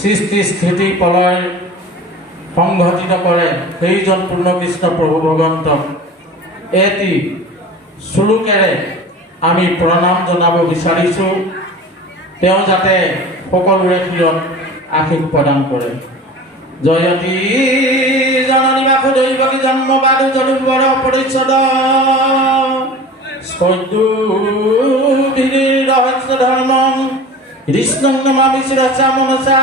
সৃষ্টি স্থিতি প্ৰলয় সংঘটিত কৰে সেইজন পূৰ্ণকৃষ্ণ প্ৰভু ভগৱন্তক এটি চুলুকেৰে আমি প্ৰণাম জনাব বিচাৰিছোঁ। তেওঁ যাতে সকলোৰে শিৰত আশীষ প্ৰদান কৰে। জয়তী জননী বাসুদৈৱকী জন্ম বাদু যদুবৰ পৰিচ্ছদ স্কৈদুবিধিৰ ৰহস্য ধৰ্মং কৃষ্ণং নমামি শিৰসা মনসা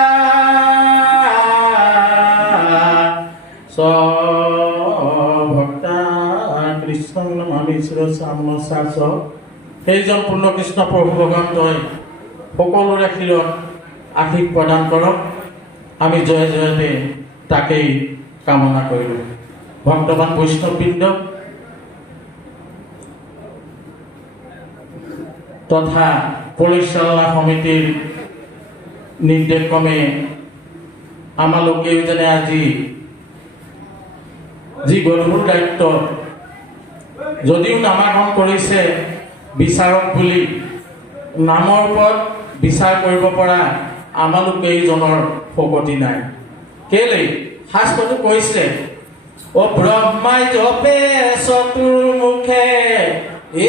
ভক্তা কৃষ্ণং নমামি শিৰসা মনসা সেইজন পূৰ্ণকৃষ্ণ প্ৰভু ভগৱন্তই সকলোৰে শিৰত আশীষ প্ৰদান কৰক। আমি জয় জয়তে তাকেই কামনা কৰিলোঁ। ভক্তবান বৈষ্ণৱবৃন্দ তথা পৰিচালনা সমিতিৰ নিৰ্দেশক্ৰমে আমালোকেও যেনে আজি যি গধুৰ দায়িত্ব যদিও নামাকৰণ কৰিছে বিচাৰক বুলি, নামৰ ওপৰত বিচাৰ কৰিব পৰা আমালোকেইজনৰ শকতি নাই। কেলেই শাস্ত্ৰটো কৈছে অ ব্ৰহ্মাই জপে চতুৰ্মুখে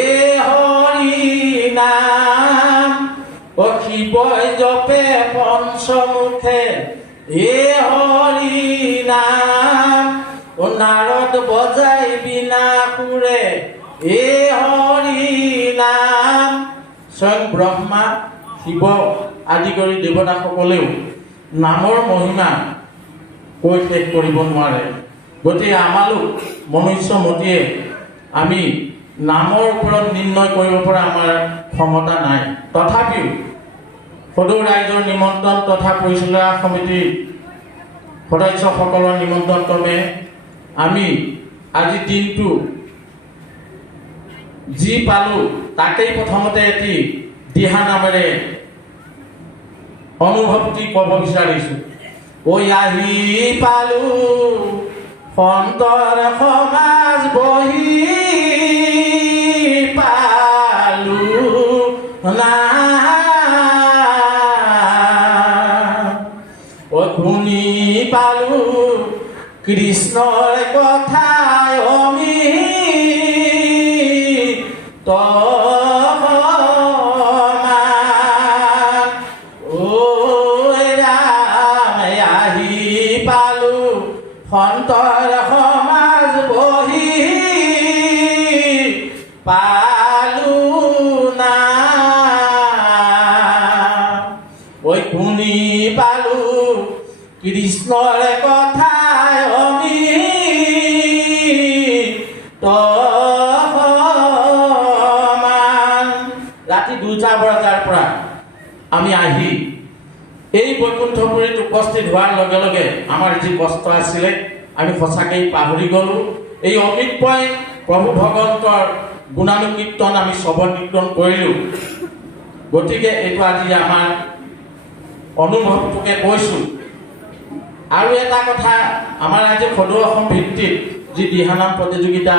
এ হৰি নাম, অ শিৱই জপে পঞ্চমুখে এ হৰি নাম, অ নাৰদ বজাই বিনা সুৰে এ হৰি নাম। স্বয়ং ব্ৰহ্মা শিৱ আদি কৰি দেৱতাসকলেও নামৰ মহিমা কৈ শেষ কৰিব নোৱাৰে। গতিকে আমালোক মনুষ্যমতীয়ে আমি নামৰ ওপৰত নিৰ্ণয় কৰিব পৰা আমাৰ ক্ষমতা নাই। তথাপিও সদৌ ৰাইজৰ নিমন্ত্ৰণ তথা পৰিচালনা সমিতিৰ সদস্যসকলৰ নিমন্ত্ৰণ ক্ৰমে আমি আজি দিনটো যি পালোঁ তাকেই প্ৰথমতে এটি দিহা নামেৰে অনুভৱটি ক'ব বিচাৰিছোঁ। ঐ আহি পালো সন্তৰ সমাজ বহি পালো না, ঐ শুনি পালো কৃষ্ণৰ কথাই অমৃত সন্তৰ সমাজ বহি পালো না, ঐ শুনি পালো কৃষ্ণৰ কথাই অমৃত সমান। ৰাতি 2টা বজাৰ পৰা আমি আহি এই বৈকুণ্ঠপুৰীত উপস্থিত হোৱাৰ লগে লগে আমাৰ যি কষ্ট আছিলে আমি সঁচাকেই পাহৰি গ'লোঁ। এই অমৃতময় প্ৰভু ভগৱন্তৰ গুণানুকীৰ্তন আমি শ্ৰৱণ কীৰ্তন কৰিলোঁ। গতিকে এইটো আজি আমাৰ অনুভৱটোকে কৈছোঁ। আৰু এটা কথা, আমাৰ আজি সদৌ অসম ভিত্তিত যি দিহানাম প্ৰতিযোগিতা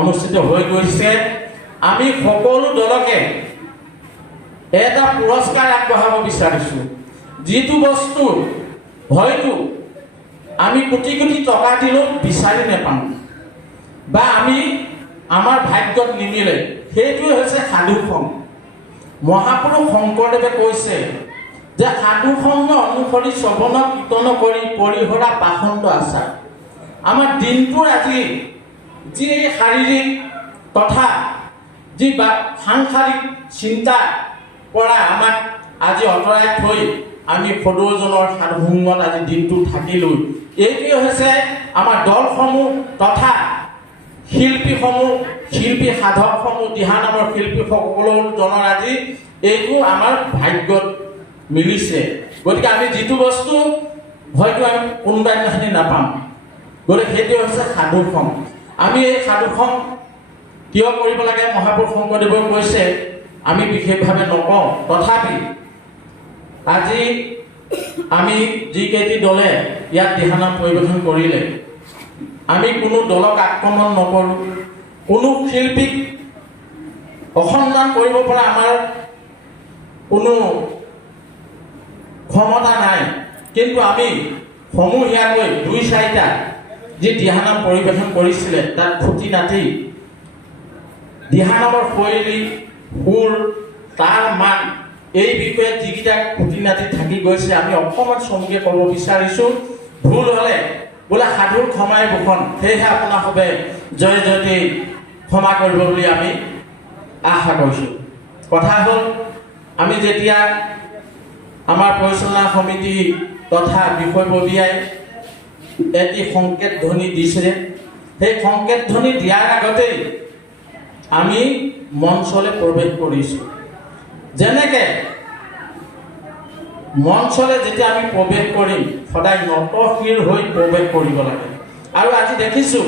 অনুষ্ঠিত হৈ গৈছে, আমি সকলো দলকে এটা পুৰস্কাৰ আগবঢ়াব বিচাৰিছোঁ। যিটো বস্তু হয়তো আমি কোটি কোটি টকা দিলেও বিচাৰি নাপাওঁ বা আমি আমাৰ ভাগ্যত নিমিলে, সেইটোৱে হৈছে সাধু সংগ। মহাপুৰুষ শংকৰদেৱে কৈছে যে সাধু সংগ অনুসৰি শ্ৰৱণ কীৰ্তন কৰি পৰিহৰা পাখণ্ড আচাৰ। আমাৰ দিনটোৰ আজি যি শাৰীৰিক তথা যি সাংসাৰিক চিন্তাৰ পৰা আমাক আজি আঁতৰাই থৈ আমি সদৌজনৰ সাধুসংগত আজি দিনটো থাকিলোঁ। এইটোৱে হৈছে আমাৰ দলসমূহ তথা শিল্পীসমূহ, শিল্পী সাধকসমূহ, দিহানামৰ শিল্পীসকলৰ আজি এইটো আমাৰ ভাগ্যত মিলিছে। গতিকে আমি যিটো বস্তু হয়তো আমি কোনোবা দিনাখনি নাপাম, গতিকে সেইটো হৈছে সাধুসং। আমি এই সাধুসং কিয় কৰিব লাগে মহাপুৰুষ শংকৰদেৱে কৈছে, আমি বিশেষভাৱে নকওঁ। তথাপি আজি আমি যিকেইটি দলে ইয়াত দিহানাম পৰিৱেশন কৰিলে, আমি কোনো দলক আক্ৰমণ নকৰোঁ, কোনো শিল্পীক অসন্মান কৰিব পৰা আমাৰ কোনো ক্ষমতা নাই। কিন্তু আমি সমূহীয়াকৈ 2-4টা যি দিহানাম পৰিৱেশন কৰিছিলে তাত খুটি নাতি দিহানামৰ শৈলী সুৰ তাৰ মান এই বিষয়ে যিকেইটা খুটি নাতি থাকি গৈছে আমি অকণমান চমুকৈ ক'ব বিচাৰিছোঁ। ভুল হ'লে বোলে সাধুৰ ক্ষমাই ভূষণ, সেয়েহে আপোনাৰ সবে জয় জয়তে ক্ষমা কৰিব বুলি আমি আশা কৰিছোঁ। কথা হ'ল আমি যেতিয়া আমাৰ পৰিচালনা সমিতি তথা বিষয়ববীয়াই এটি সংকেত ধ্বনি দিছে, সেই সংকেত ধ্বনি দিয়াৰ আগতেই আমি মঞ্চলৈ প্ৰৱেশ কৰিছোঁ। যেনেকৈ মঞ্চলৈ যেতিয়া আমি প্ৰৱেশ কৰিম সদায় নতশিৰ হৈ প্ৰৱেশ কৰিব লাগে। আৰু আজি দেখিছোঁ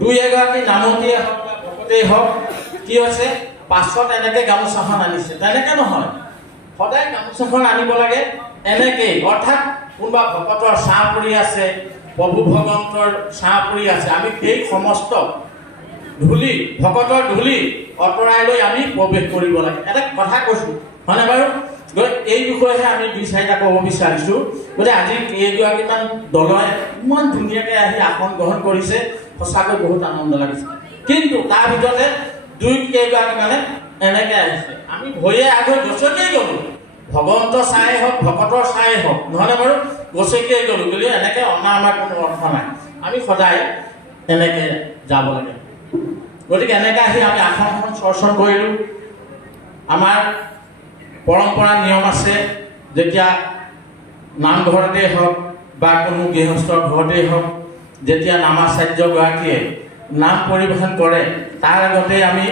2-এগৰাকী নামতীয়ে হওক বা ভকতেই হওক কি হৈছে পাছত এনেকৈ গামোচাখন আনিছে। তেনেকৈ নহয়, সদায় গামোচাখন আনিব লাগে এনেকেই, অৰ্থাৎ কোনোবা ভকতৰ ছাঁ পৰি আছে, প্ৰভু ভগৱন্তৰ ছাঁ পৰি আছে, আমি সেই সমস্ত ধূলি ভকতৰ ধূলি আঁতৰাই লৈ আমি প্ৰৱেশ কৰিব লাগে। এটা কথা কৈছোঁ হয়নে বাৰু? এই বিষয়েহে আমি 2-4টা ক'ব বিচাৰিছোঁ। গতিকে আজি কেইগৰাকীমান দলে ইমান ধুনীয়াকৈ আহি আসন গ্ৰহণ কৰিছে, সঁচাকৈ বহুত আনন্দ লাগিছে। কিন্তু তাৰ ভিতৰতে 2-কেইগৰাকী মানে এনেকৈ আহিছে, আমি ভয়ে আগৈ গছকেই গ'লোঁ, ভগৱন্তৰ ছাঁই হওক ভকতৰ ছাঁই হওক, নহ'লে বাৰু গছকেই গ'লোঁ বুলি এনেকৈ অনা আমাৰ কোনো অৰ্থ নাই। আমি সদায় এনেকৈ যাব লাগে। গতিকে এনেকৈ আহি আমি আসনখন চৰ্চন কৰিলোঁ। আমাৰ পৰম্পৰা নিয়ম আছে, যেতিয়া নামঘৰতেই হওক বা কোনো গৃহস্থৰ ঘৰতেই হওক, যেতিয়া নামাচাৰ্যগৰাকীয়ে নাম পৰিৱেশন কৰে তাৰ আগতে আমি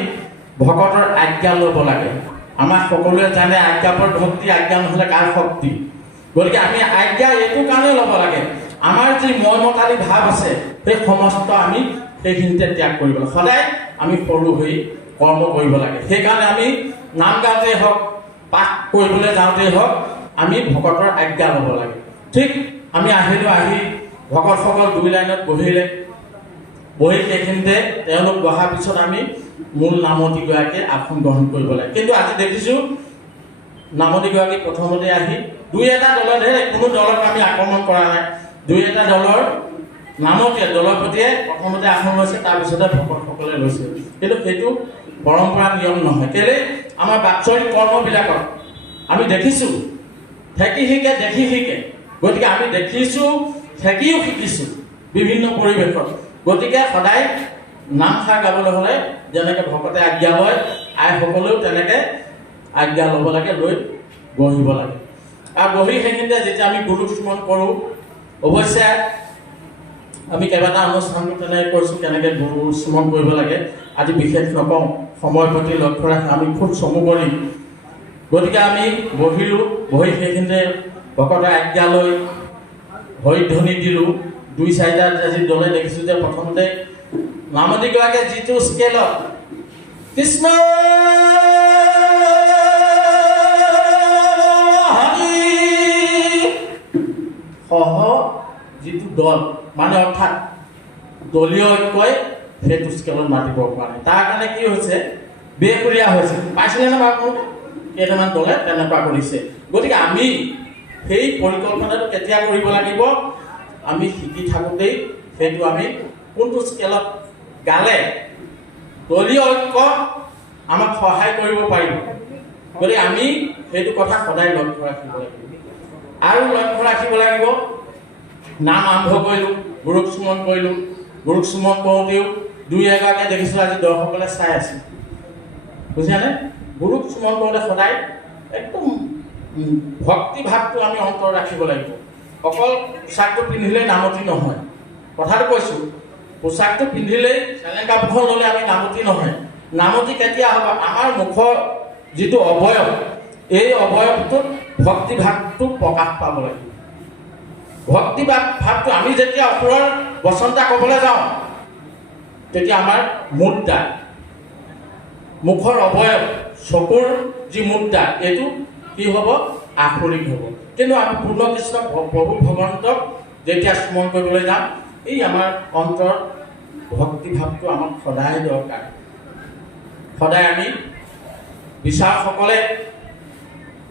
ভকতৰ আজ্ঞা ল'ব লাগে। আমাক সকলোৱে জানে আজ্ঞাপৰ ভক্তি, আজ্ঞা নহ'লে কাৰ শক্তি। গতিকে আমি আজ্ঞা এইটো কাৰণে ল'ব লাগে, আমাৰ যি মইমতালী ভাৱ আছে সেই সমস্ত আমি সেইখিনিতে ত্যাগ কৰিব লাগে। সদায় আমি সৰু হৈ কৰ্ম কৰিব লাগে। সেইকাৰণে আমি নাম গাওঁতেই হওক পাঠ কৰিবলৈ যাওঁতেই হওক আমি ভকতৰ আজ্ঞা ল'ব লাগে। ঠিক আমি আহিলোঁ, আহি ভকতসকল 2 লাইনত বহিলে, বহি সেইখিনিতে তেওঁলোক বহাৰ পিছত আমি মূল নামতীগৰাকীয়ে আসন গ্ৰহণ কৰিব লাগে। কিন্তু আজি দেখিছোঁ নামতীগৰাকী প্ৰথমতে আহি 2-এটা দলৰ কোনো দলক আমি আক্ৰমণ কৰা নাই, 2-এটা দলৰ নামতীয়ে দলপতিয়ে প্ৰথমতে আসন লৈছে, তাৰপিছতে ভকতসকলে লৈছে। কিন্তু সেইটো পৰম্পৰা নিয়ম নহয়। কেলৈ আমাৰ বাৎসৰিক কৰ্মবিলাকত আমি দেখিছোঁ ঠেকি শিকে দেখি শিকে। গতিকে আমি দেখিছোঁ ঠেকিও শিকিছোঁ বিভিন্ন পৰিৱেশত। গতিকে সদায় নামষাৰ গাবলৈ হ'লে যেনেকৈ ভকতে আজ্ঞা লয়, আইসকলেও তেনেকৈ আজ্ঞা ল'ব লাগে, লৈ বহিব লাগে। আৰু বহি সেইখিনিতে যেতিয়া আমি গুৰু স্মৰণ কৰোঁ, অৱশ্যে আমি কেইবাটা অনুষ্ঠানটো তেনেকৈ কৈছোঁ কেনেকৈ গুৰু স্মৰণ কৰিব লাগে। আজি বিশেষ নকওঁ, সময়ৰ প্ৰতি লক্ষ্য ৰাখি আমি খুব চমু কৰিম। গতিকে আমি বহিলোঁ, বহি সেইখিনিতে ভকতৰ আজ্ঞা লৈ হৰিধ্বনি দিলোঁ। 2-4টা আজি দলে দেখিছোঁ যে প্ৰথমতে নামতীগৰাকীয়ে যিটো স্কেলত কৃষ্ণ হৰি সহ যিটো দল মানে অৰ্থাৎ দলীয় ঐক্যই সেইটো স্কেলত মাতিব পৰা নাই। তাৰ কাৰণে কি হৈছে বেকুৰীয়া হৈছে। পাইছিলে নে বাৰু কেইটামান দলে তেনেকুৱা কৰিছে। গতিকে আমি সেই পৰিকল্পনাটো কেতিয়া কৰিব লাগিব? আমি শিকি থাকোঁতেই সেইটো আমি কোনটো স্কেলত গালে দলীয় ঐক্য আমাক সহায় কৰিব পাৰিব। গতিকে আমি সেইটো কথা সদায় লক্ষ্য ৰাখিব লাগিব। আৰু লক্ষ্য ৰাখিব লাগিব, নাম আৰম্ভ কৰিলোঁ, গুৰুক স্মৰণ কৰিলোঁ। গুৰুক স্মৰণ কৰোঁতেও 2-এগৰাকীয়ে দেখিছোঁ আজি দৰ্শকসকলে চাই আছে, বুজিছানে? গুৰুক স্মৰণ কৰোঁতে সদায় একদম ভক্তি ভাৱটো আমি অন্তৰ ৰাখিব লাগিব। অকল পোচাকটো পিন্ধিলেই নামতি নহয়, কথাটো কৈছোঁ। পোচাকটো পিন্ধিলেই চেলেং কাপোৰখন ল'লে আমি নামতি নহয়। নামতি কেতিয়া হ'ব? আমাৰ মুখৰ যিটো অৱয়ব, এই অৱয়ৱটোত ভক্তি ভাৱটো প্ৰকাশ পাব লাগিব। ভক্তি ভাৱটো আমি যেতিয়া অসুৰৰ বচনতা ক'বলৈ যাওঁ তেতিয়া আমাৰ মুদ্ৰা, মুখৰ অৱয়ব, চকুৰ যি মুদ্ৰা, এইটো কি হ'ব? আখৰিক হ'ব। কিন্তু আমি পূৰ্ণ কৃষ্ণ প্ৰভু ভগৱন্তক যেতিয়া স্মৰণ কৰিবলৈ যাম, এই আমাৰ অন্তৰত ভক্তি ভাৱটো আমাক সদায় দৰকাৰ। সদায় আমি বিচাৰকসকলে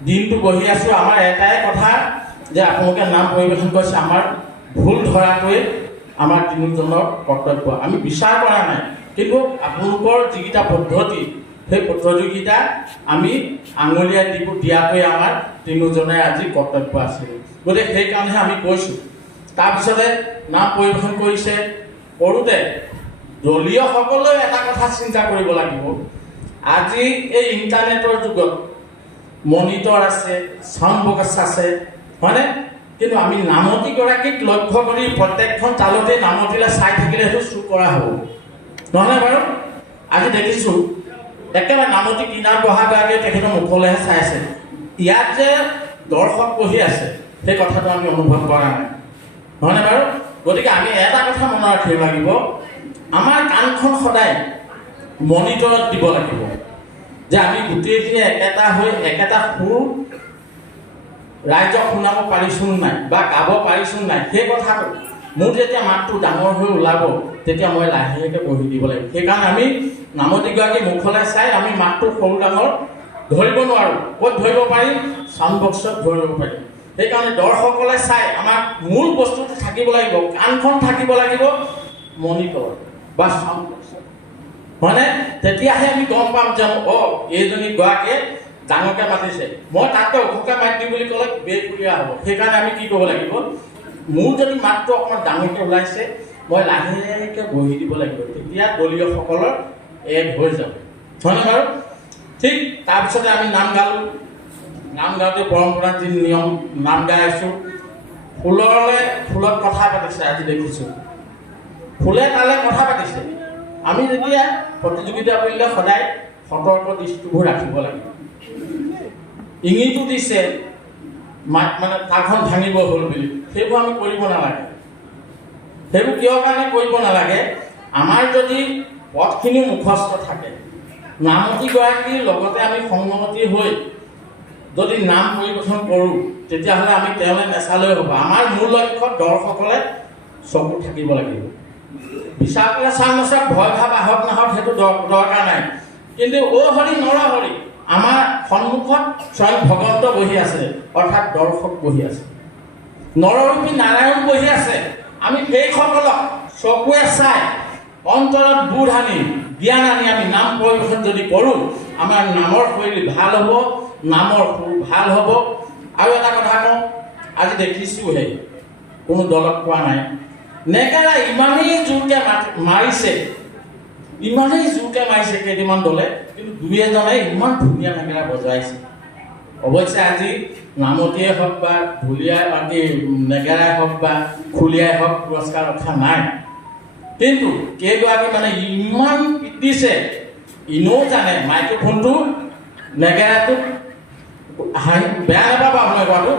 দিনটো বহি আছোঁ, আমাৰ এটাই কথা যে আপোনালোকে নাম পৰিৱেশন কৰিছে, আমাৰ ভুল ধৰাটোৱে আমাৰ তিনিজনৰ কৰ্তব্য। আমি বিচাৰ কৰা নাই, কিন্তু আপোনালোকৰ যিকেইটা পদ্ধতি, সেই পদ্ধতিকেইটা আমি আঙুলিয়াই দিয়াটোৱে আমাৰ তিনিজনে আজি কৰ্তব্য আছিল। গতিকে সেইকাৰণেহে আমি কৈছোঁ। তাৰপিছতে নাম পৰিৱেশন কৰিছে, কৰোঁতে দলীয় সকলেও এটা কথা চিন্তা কৰিব লাগিব। আজি এই ইণ্টাৰনেটৰ যুগত মনিটৰ আছে, চাউণ্ড বক্স আছে, হয়নে? কিন্তু আমি নামতীগৰাকীক লক্ষ্য কৰি প্ৰত্যেকখন তালতে নামতীলৈ চাই থাকিলে সেইটো চুৰ কৰা হ'ব, নহয়নে বাৰু? আজি দেখিছোঁ একেবাৰে নামতী কিনাৰত বহাগৰাকীয়ে তেখেতৰ মুখলৈহে চাই আছে। ইয়াত যে দৰ্শক বহি আছে সেই কথাটো আমি অনুভৱ কৰা নাই, নহয়নে বাৰু? গতিকে আমি এটা কথা মনত ৰাখিব লাগিব, আমাৰ কাণখন সদায় মনিটৰত দিব লাগিব যে আমি গোটেইখিনি একেটা হৈ একেটা সুৰ ৰাইজক শুনাব পাৰিছোঁ নাই বা গাব পাৰিছোঁ নাই। সেই কথাটো মোৰ যেতিয়া মাতটো ডাঙৰ হৈ ওলাব তেতিয়া মই লাহেকৈ বহি দিব লাগিব। সেইকাৰণে আমি নামতীগৰাকী মুখলৈ চাই আমি মাতটো সৰু ডাঙৰ ধৰিব নোৱাৰোঁ। ক'ত ধৰিব পাৰিম? চাউণ্ড বক্সত ধৰিব পাৰিম। সেইকাৰণে দৰ্শকলে চাই আমাৰ মূল বস্তুটো থাকিব লাগিব, কাণখন থাকিব লাগিব মনিটৰ বা চাউণ্ড বক্সত, হয়নে? তেতিয়াহে আমি গম পাম যে এইজনী গৰাকীয়ে ডাঙৰকৈ মাতিছে, মই তাতকৈ ওখকৈ মাতি দিম বুলি ক'লে বেকুৰীয়া হ'ব। সেইকাৰণে আমি কি কৰিব লাগিব, মোৰ যদি মাতটো অকণমান ডাঙৰকৈ ওলাইছে মই লাহেকৈ বহি দিব লাগিব, তেতিয়া দলীয়সকলৰ এক হৈ যাব, হয়নে বাৰু? ঠিক তাৰপিছতে আমি নাম গালোঁ। নাম গাওঁতে পৰম্পৰা যি নিয়ম, নাম গাই আছোঁ। ফুলত কথা পাতিছে, আজি দেখিছোঁ ফুলে তালে কথা পাতিছে। আমি যেতিয়া প্ৰতিযোগিতা কৰিলে সদায় সতৰ্ক দৃষ্টিবোৰ ৰাখিব লাগিব। ইংগিতো দিছে মানে তাখন ভাঙিব হ'ল বুলি, সেইবোৰ আমি কৰিব নালাগে। সেইবোৰ কিয় কাৰণে কৰিব নালাগে? আমাৰ যদি পথখিনি মুখস্থ থাকে, নামতীগৰাকীৰ লগতে আমি সংগতি হৈ যদি নাম পৰিৱেশন কৰোঁ তেতিয়াহ'লে আমি তেওঁলৈ নেচালেও হ'ব। আমাৰ মূল লক্ষ্য দৰ্শকলে চকু থাকিব লাগিব। বিচাৰ কৰিলে চাল নচাক ভয় ভাৱ আহক নাহক সেইটো দৰকাৰ নাই, কিন্তু হৰি নৰ হৰি আমাৰ সন্মুখত স্বয়ং ভগৱন্ত বহি আছে, অৰ্থাৎ দৰ্শক বহি আছে, নৰৰূপী নাৰায়ণ বহি আছে। আমি সেইসকলক চকুৱে চাই অন্তৰত বোধ আনি জ্ঞান আনি আমি নাম পৰিৱেশন যদি কৰোঁ, আমাৰ নামৰ শৈলী ভাল হ'ব, নামৰ সুৰ ভাল হ'ব। আৰু এটা কথা কওঁ, আজি দেখিছোঁহে, কোনো দলত কোৱা নাই, নেগেৰা ইমানেই জোৰকৈ মাৰিছে, ইমানেই জোৰকৈ মাৰিছে কেইদিনমান দলে, কিন্তু দুই এজনে ইমান ধুনীয়া নেগেৰা বজাইছে। অৱশ্যে আজি নামতীয়ে হওক বা ঢুলীয়াই নেগেৰাই হওক বা খুলীয়াই হওক পুৰস্কাৰ ৰখা নাই, কিন্তু কেইগৰাকী মানে ইমান পিটিছে, ইনেও জানে মাইক্ৰফোনটো নেগেৰাটো বেয়া নাপাবা আপোনাৰ কোৱাটো,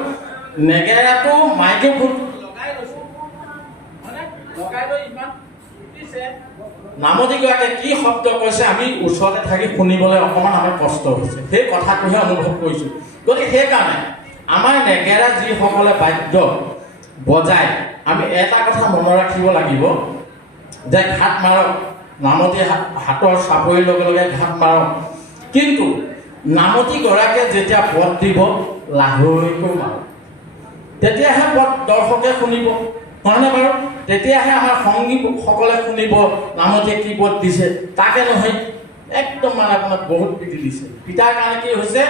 নেগেৰাটো মাইক্ৰফোনটো লগাই লৈছে, লগাই লৈ ইমান পিটিছে। নামতীগৰাকীয়ে কি শব্দ কৈছে আমি ওচৰতে থাকি শুনিবলৈ অকণমান আমাৰ কষ্ট হৈছে, সেই কথাটোহে অনুভৱ কৰিছোঁ। গতিকে সেইকাৰণে আমাৰ নেগেৰা যিসকলে বাদ্য বজায়, আমি এটা কথা মনত ৰাখিব লাগিব যে ঘাট মাৰক, নামতী হাতৰ চাপৰিৰ লগে লগে ঘাট মাৰক, কিন্তু নামতীগৰাকীয়ে যেতিয়া পদ দিব লাহৰিকৈ মাৰক, তেতিয়াহে পদ দৰ্শকে শুনিব, নহয়নে বাৰু? তেতিয়াহে আমাৰ সংগীসকলে শুনিব নামতীয়ে কি পদ দিছে। তাকে নহয় একদম মানে আপোনাক বহুত পিটি দিছে, পিটাৰ কাৰণে কি হৈছে,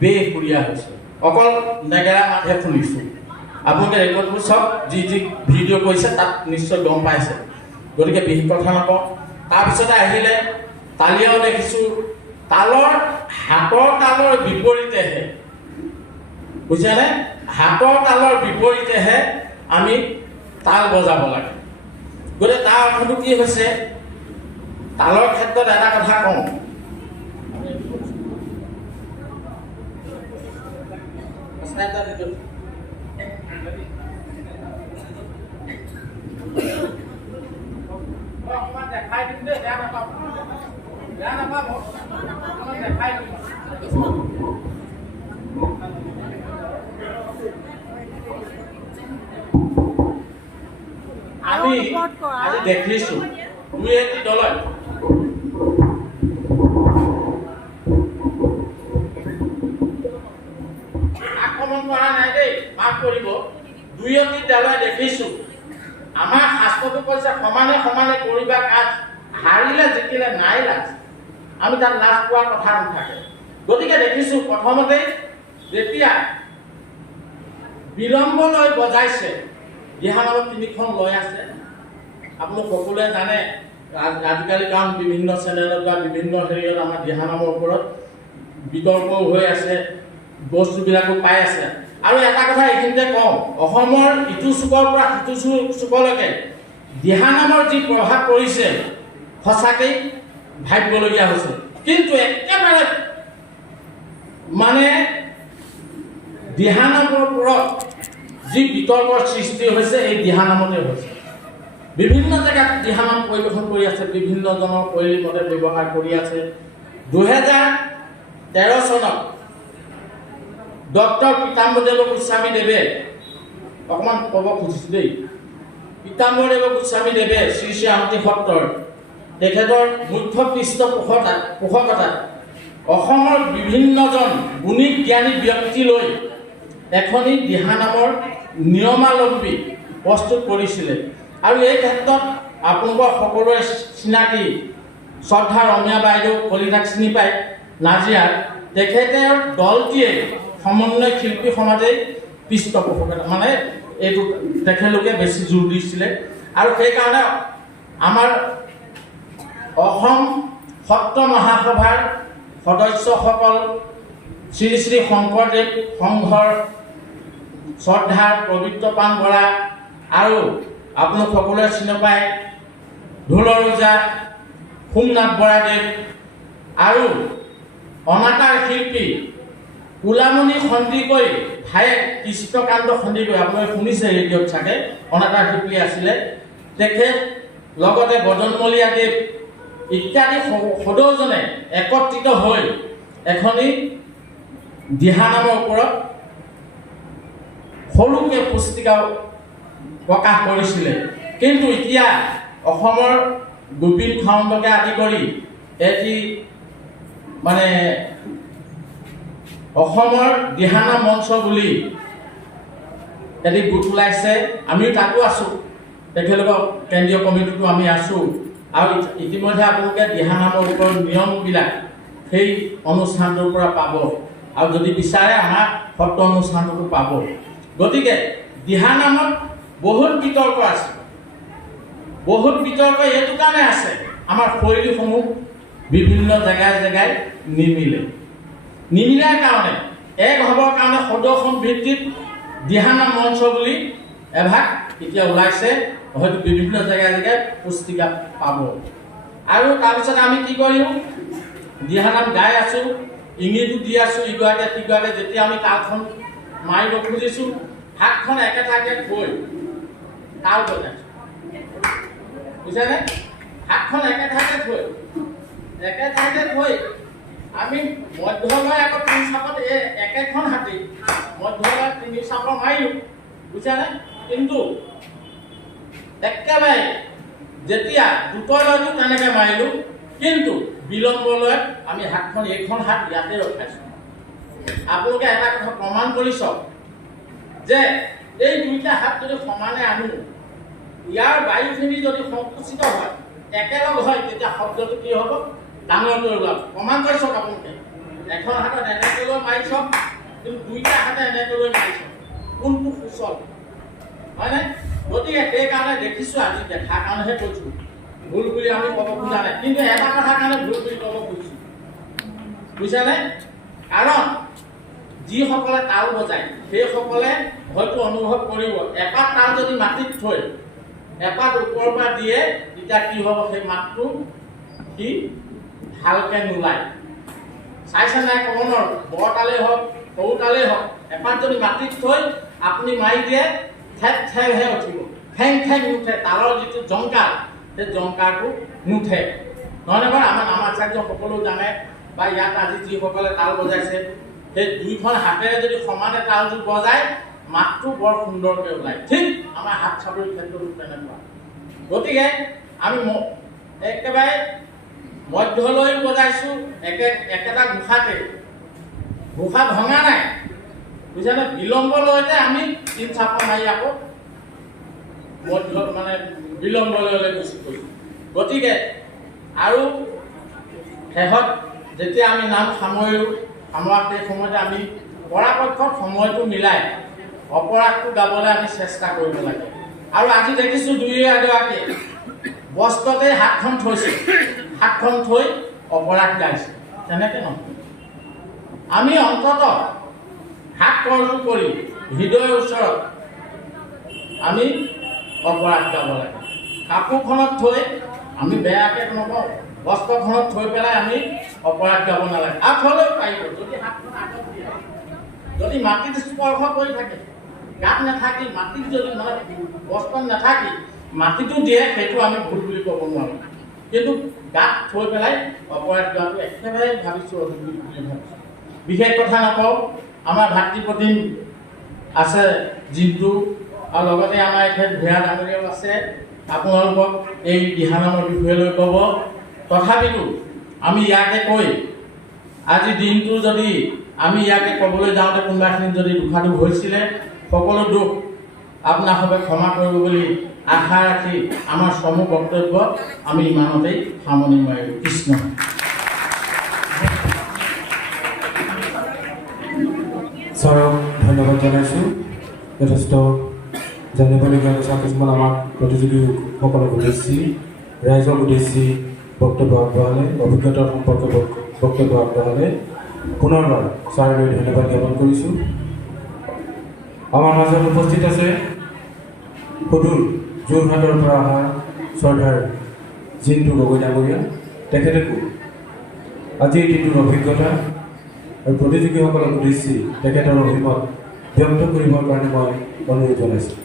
বেসুৰীয়া হৈছে। অকল নেগেৰা মাতহে শুনিছোঁ, আপোনালোকে ৰেকৰ্ডবোৰ চাওক, যি ভিডিঅ' কৰিছে তাত নিশ্চয় গম পাইছে। গতিকে বিশেষ কথা নকওঁ। তাৰপিছতে আহিলে তালিয়াও দেখিছোঁ, হাতৰ তালৰ বিপৰীতেহে, বুজিছেনে? হাতৰ তালৰ বিপৰীতেহে আমি তাল বজাব লাগে। গতিকে তাৰ অৰ্থটো কি হৈছে, তালৰ ক্ষেত্ৰত এটা কথা কওঁ, দেখাই দিম দেই, বেয়া নাপাব, দেখাই দিম। আমি আজি দেখিছোঁ দুই এটি দলে আক্ৰমণ কৰা নাই দেই, মাফ কৰিব, দুই অতি দেৱাই দেখিছোঁ আমাৰ শাস্ত্ৰটো কৈছে সমানে সমানে কৰিবা কাজ, হাৰিলে জিকিলে নাই লাজ। আমি তাত লাজ পোৱাৰ কথা নাথাকে। গতিকে দেখিছোঁ প্ৰথমতেই যেতিয়া বিলম্বলৈ বজাইছে, দিহানামত 3খন লৈ আছে। আপোনালোক সকলোৱে জানে আজিকালি কাৰণ বিভিন্ন চেনেলত বা বিভিন্ন হেৰিয়ত আমাৰ দিহানামৰ ওপৰত বিতৰ্কও হৈ আছে, বস্তুবিলাকো পাই আছে। আৰু এটা কথা এইখিনিতে কওঁ, অসমৰ ইটো চুকৰ পৰা সিটো চুকলৈকে দিহানামৰ যি প্ৰভাৱ পৰিছে সঁচাকেই ভাবিবলগীয়া হৈছে। কিন্তু একেবাৰে মানে দিহানামৰ ওপৰত যি বিতৰ্কৰ সৃষ্টি হৈছে এই দিহানামতে হৈছে। বিভিন্ন জেগাত দিহানাম পৰিৱেশন কৰি আছে, বিভিন্নজনৰ শৈলী মতে ব্যৱহাৰ কৰি আছে। 2013 চনত ডক্টৰ পীতাম্বৰদেৱ গোস্বামীদেৱে, অকণমান ক'ব খুজিছোঁ দেই, পীতাম্বৰদেৱ গোস্বামীদেৱে শ্ৰী শ্ৰী আউনীআটী সত্ৰৰ তেখেতৰ মুখ্য পৃষ্ঠপোষকতাত অসমৰ বিভিন্নজন গুণী জ্ঞানী ব্যক্তি লৈ এখনি দিহানামৰ নিয়মাৱলী প্ৰস্তুত কৰিছিলে। আৰু এই ক্ষেত্ৰত আপোনালোকৰ সকলোৰে চিনাকি শ্ৰদ্ধা ৰমীয়া বাইদেউ, কলিতাক চিনি পায়, নাজিৰাত, তেখেতৰ দলটিয়ে সমন্বয় শিল্পী সমাজেই পৃষ্ঠপোষকতা মানে এইটো তেখেতলোকে বেছি জোৰ দিছিলে। আৰু সেইকাৰণে আমাৰ অসম সত্ৰ মহাসভাৰ সদস্যসকল, শ্ৰী শ্ৰী শংকৰদেৱ সংঘৰ শ্ৰদ্ধাৰ পবিত্ৰপান বৰা আৰু আপোনালোক সকলোৱে চিনি পায় ঢোলৰজা সোমনাথ বৰাদেৱ আৰু অনাতাঁৰ শিল্পী কুলামণি সন্দিকৈ, ভায়েক কৃষ্ণকান্ত সন্দিকৈ, আপোনালোকে শুনিছে ৰেডিঅ'ত চাগে, অনাতাঁৰ শিল্পী আছিলে তেখেত, লগতে বদনমলীয়া দেৱ ইত্যাদি সদৌজনে একত্ৰিত হৈ এখনি দিহানামৰ ওপৰত সৰুকৈ পুস্তিকা প্ৰকাশ কৰিছিলে। কিন্তু এতিয়া অসমৰ গোবিন খাউণ্ডকে আদি কৰি এটি মানে অসমৰ দিহানাম মঞ্চ বুলি এটি গোট ওলাইছে। আমিও তাতো আছোঁ, তেখেতলোকৰ কেন্দ্ৰীয় কমিটিটো আমি আছোঁ। আৰু ইতিমধ্যে আপোনালোকে দিহানামৰ ওপৰত নিয়মবিলাক সেই অনুষ্ঠানটোৰ পৰা পাব, আৰু যদি বিচাৰে আমাৰ সত্ৰ অনুষ্ঠানটো পাব। গতিকে দিহানামত বহুত বিতৰ্ক আছে, বহুত বিতৰ্ক এইটো কাৰণে আছে, আমাৰ শৈলীসমূহ বিভিন্ন জেগাই জেগাই নিমিলাৰ কাৰণে এক হ'বৰ কাৰণে সদৌখন ভিত্তিত দিহানাম মঞ্চ বুলি এভাগ এতিয়া ওলাইছে, হয়তো বিভিন্ন জেগাই জেগাই পুস্তিকা পাব। আৰু তাৰপিছত আমি কি কৰিলোঁ, দিহানাম গাই আছোঁ, ইংগিতো দি আছোঁ ইগৰাকীয়ে সিগৰাকীয়ে। যেতিয়া আমি তালখন মাৰিব খুজিছোঁ, হাতখন একেঠাইতে থৈ তাল বজাইছোঁ, বুজিছেনে? হাতখন একেঠাইতে থৈ আমি মধ্যময় আকৌ 3 চাপত একেখন হাতী মধ্যময় 3 চাপৰ মাৰিলোঁ, বুজিছেনে? কিন্তু একেবাৰে যেতিয়া দুটলৈতো তেনেকৈ মাৰিলোঁ, কিন্তু বিলম্বলৈ আমি হাতখন, এইখন হাত ইয়াতে ৰখাইছোঁ। আপোনালোকে এটা কথা প্ৰমাণ কৰি চাওক যে এই দুইটা হাত যদি সমানে আনো, ইয়াৰ বায়ুখিনি যদি সংকুচিত হয়, একেলগ হয়, তেতিয়া শব্দটো কি হ'ব, ডাঙৰকৈ ওলাব। প্ৰমাণ কৰি চাওক আপোনালোকে। এখন হাতত এনেকৈ লৈ মাৰি চাওক, কিন্তু দুইটা হাতে এনেকৈ লৈ মাৰি চাওক, কোনটো সুচল, হয়নে? গতিকে সেইকাৰণে দেখিছোঁ, আজি দেখাৰ কাৰণেহে কৈছোঁ, ভুল বুলি আমি ক'ব খোজা নাই। কিন্তু এটা কথাৰ কাৰণে ভুল বুলি ক'ব খুজিছোঁ, বুজিছেনে? কাৰণ যিসকলে তাল বজায় সেইসকলে হয়তো অনুভৱ কৰিব, এপাত তাল যদি মাটিত থৈ এপাত ওপৰৰ পৰা দিয়ে, তেতিয়া কি হ'ব, সেই মাতটো সি ভালকৈ নোলায়। চাইছে নাই ক'ব নোৱাৰোঁ, বৰ তালেই হওক সৰু তালেই হওক, এপাত যদি মাটিত থৈ আপুনি মাৰি দিয়ে, ঠেক ঠেকহে উঠিব, ঠেং ঠেং নুঠে। তালৰ যিটো জংকাৰ, সেই জংকাৰটো নুঠে, নহ'লে বাৰু আমাৰ আচাৰ্য সকলো জানে, বা ইয়াত আজি যিসকলে তাল বজাইছে, সেই দুইখন হাতেৰে যদি সমানে তালযোৰ বজায়, মাতটো বৰ সুন্দৰকৈ ওলায়। ঠিক আমাৰ হাত চাপৰিৰ ক্ষেত্ৰতো তেনেকুৱা। গতিকে আমি একেবাৰে মধ্যলৈ বজাইছোঁ, একেটা ঘোষাতে, ঘোষা ভঙা নাই, বুজিছানে? বিলম্বলৈতে আমি তিন চাপা মাৰি আকৌ মানে বিলম্বলৈ গুচি গৈছোঁ। গতিকে আৰু শেষত যেতিয়া আমি নাম সামৰিলোঁ, সামৰা সেই সময়তে আমি পৰাপক্ষত সময়টো মিলাই অপৰাধটো গাবলৈ আমি চেষ্টা কৰিব লাগে। আৰু আজি দেখিছোঁ দুই এগৰাকীয়ে বস্ত্ৰতে হাতখন থৈছে, হাতখন থৈ অপৰাধ গাইছে। তেনেকৈ নহয়, আমি অন্ততঃ হাত কৰযোৰ কৰি হৃদয়ৰ ওচৰত আমি অপৰাধ গাব লাগে। কাপোৰখনত থৈ আমি বেয়াকৈ নকওঁ, বস্ত্ৰখনত থৈ পেলাই আমি অপৰাধ গাব নালাগে। আৰু থলেও পাৰিব যদি হাতখন আগত দিয়ে, যদি মাটিত স্পৰ্শ কৰি থাকে, গাত নাথাকি মাটিত যদি মানে বস্ত্ৰত নাথাকি মাটিটো দিয়ে, সেইটো আমি ভুল বুলি ক'ব নোৱাৰোঁ। কিন্তু গাত থৈ পেলাই অপৰাধ গাটো একেবাৰে ভাবিছোঁ অধিক বুলি ভাবিছোঁ। বিশেষ কথা নকওঁ, আমাৰ ভাতৃ প্ৰতিম আছে জিন্তু, আৰু লগতে আমাৰ এখেত ভূঞা ডাঙৰীয়াও আছে। আপোনালোকক এই দিহানামৰ বিষয়ে লৈ ক'ব। তথাপিতো আমি ইয়াকে কৈ আজি দিনটো যদি আমি ইয়াকে ক'বলৈ যাওঁতে কোনোবাখিনিত যদি দুখাটো হৈছিলে, সকলো দুখ আপোনাসৱে ক্ষমা কৰিব বুলি আশা ৰাখি আমাৰ সমূহ বক্তব্য আমি ইমানতেই সামৰণি মাৰিলোঁ। কৃষ্ণ। ছাৰক ধন্যবাদ জনাইছোঁ। যথেষ্ট জানিবলগীয়া কথা কিছুমান আমাক প্ৰতিযোগীসকলক উদ্দেশ্যি, ৰাইজক উদ্দেশ্যি বক্তব্য আগবঢ়ালে, অভিজ্ঞতাৰ সম্পৰ্কে বক্তব্য আগবঢ়ালে। পুনৰবাৰ ছাৰলৈ ধন্যবাদ জ্ঞাপন কৰিছোঁ। আমাৰ মাজত উপস্থিত আছে সুদূৰ যোৰহাটৰ পৰা অহা শ্ৰদ্ধাৰ জিন্তু গগৈ ডাঙৰীয়া। তেখেতকো আজিৰ দিনটোৰ অভিজ্ঞতা আৰু প্ৰতিযোগীসকলক উদ্দেশ্যি তেখেতৰ অভিমত ব্যক্ত কৰিবৰ কাৰণে মই অনুৰোধ জনাইছোঁ।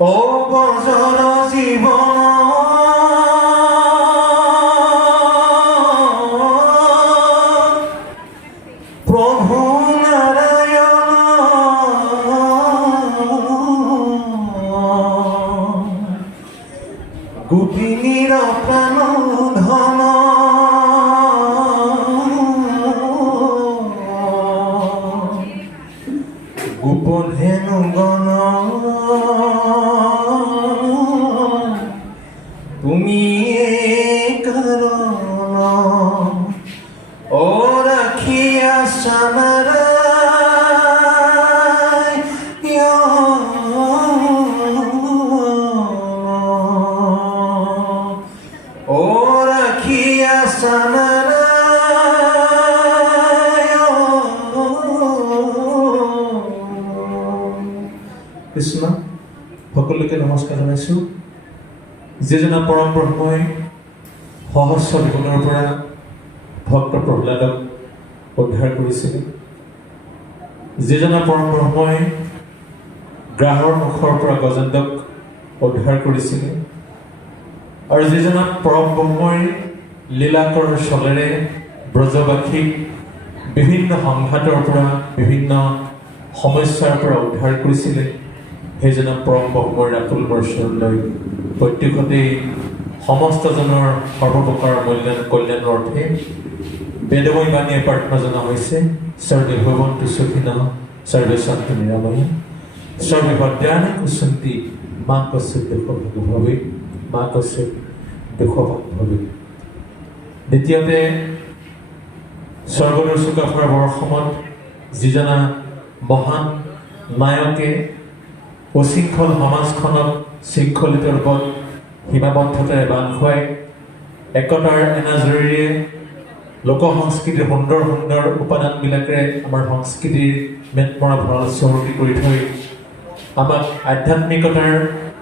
অবসর জীবন প্রভু নারায়ণ গোপিনীর প্রাণ ধন গোপন হেনু গণ তুমি কারণ ও রাখিয়া সানারায় ও রাখিয়া সানারায় কৃষ্ণ। সকলোকে নমস্কাৰ জনাইছোঁ। যিজনা পৰম ব্ৰহ্মই সহস্ৰ জীৱনৰ পৰা ভক্ত প্ৰহ্লাদক উদ্ধাৰ কৰিছিল, যিজনা পৰম ব্ৰহ্মই গ্ৰাহৰ মুখৰ পৰা গজেন্দ্ৰক উদ্ধাৰ কৰিছিল, আৰু যিজনা পৰম ব্ৰহ্মই লীলাকৰ চলেৰে ব্ৰজবাসীক বিভিন্ন সংঘাতৰ পৰা বিভিন্ন সমস্যাৰ পৰা উদ্ধাৰ কৰিছিলে, সেইজনা পৰম ব্ৰহ্মৰ ৰাতুল বৰ্ষলৈ প্ৰত্যেকতেই সমস্তজনৰ সৰ্বপ্ৰকাৰৰ কল্যাণৰ অৰ্থে বেদময় বাণীয়ে প্ৰাৰ্থনা জনা হৈছে। সৰ্বে ভৱন্তু সুখিনঃ সৰ্বে সন্তু নিৰাময়ঃ সৰ্বে ভদ্ৰাণি পশ্যন্তি মা কশ্চিৎ দুঃখভাগ্ ভৱেৎ মা কশ্চিৎ দুঃখভাগ্ ভৱেৎ। দ্বিতীয়তে স্বৰ্গদূৰ চুকাফাৰ বৰ্ষমত যিজনা মহান নায়কে উশৃংখল সমাজখনক শৃংখলিত ৰূপত সীমাবদ্ধতাৰে বান্ধ খুৱাই একতাৰ এনাজৰীৰে লোক সংস্কৃতিৰ সুন্দৰ সুন্দৰ উপাদানবিলাকেৰে আমাৰ সংস্কৃতিৰ মেটমৰা ভঁৰাল চহকী কৰি থৈ আমাক আধ্যাত্মিকতাৰ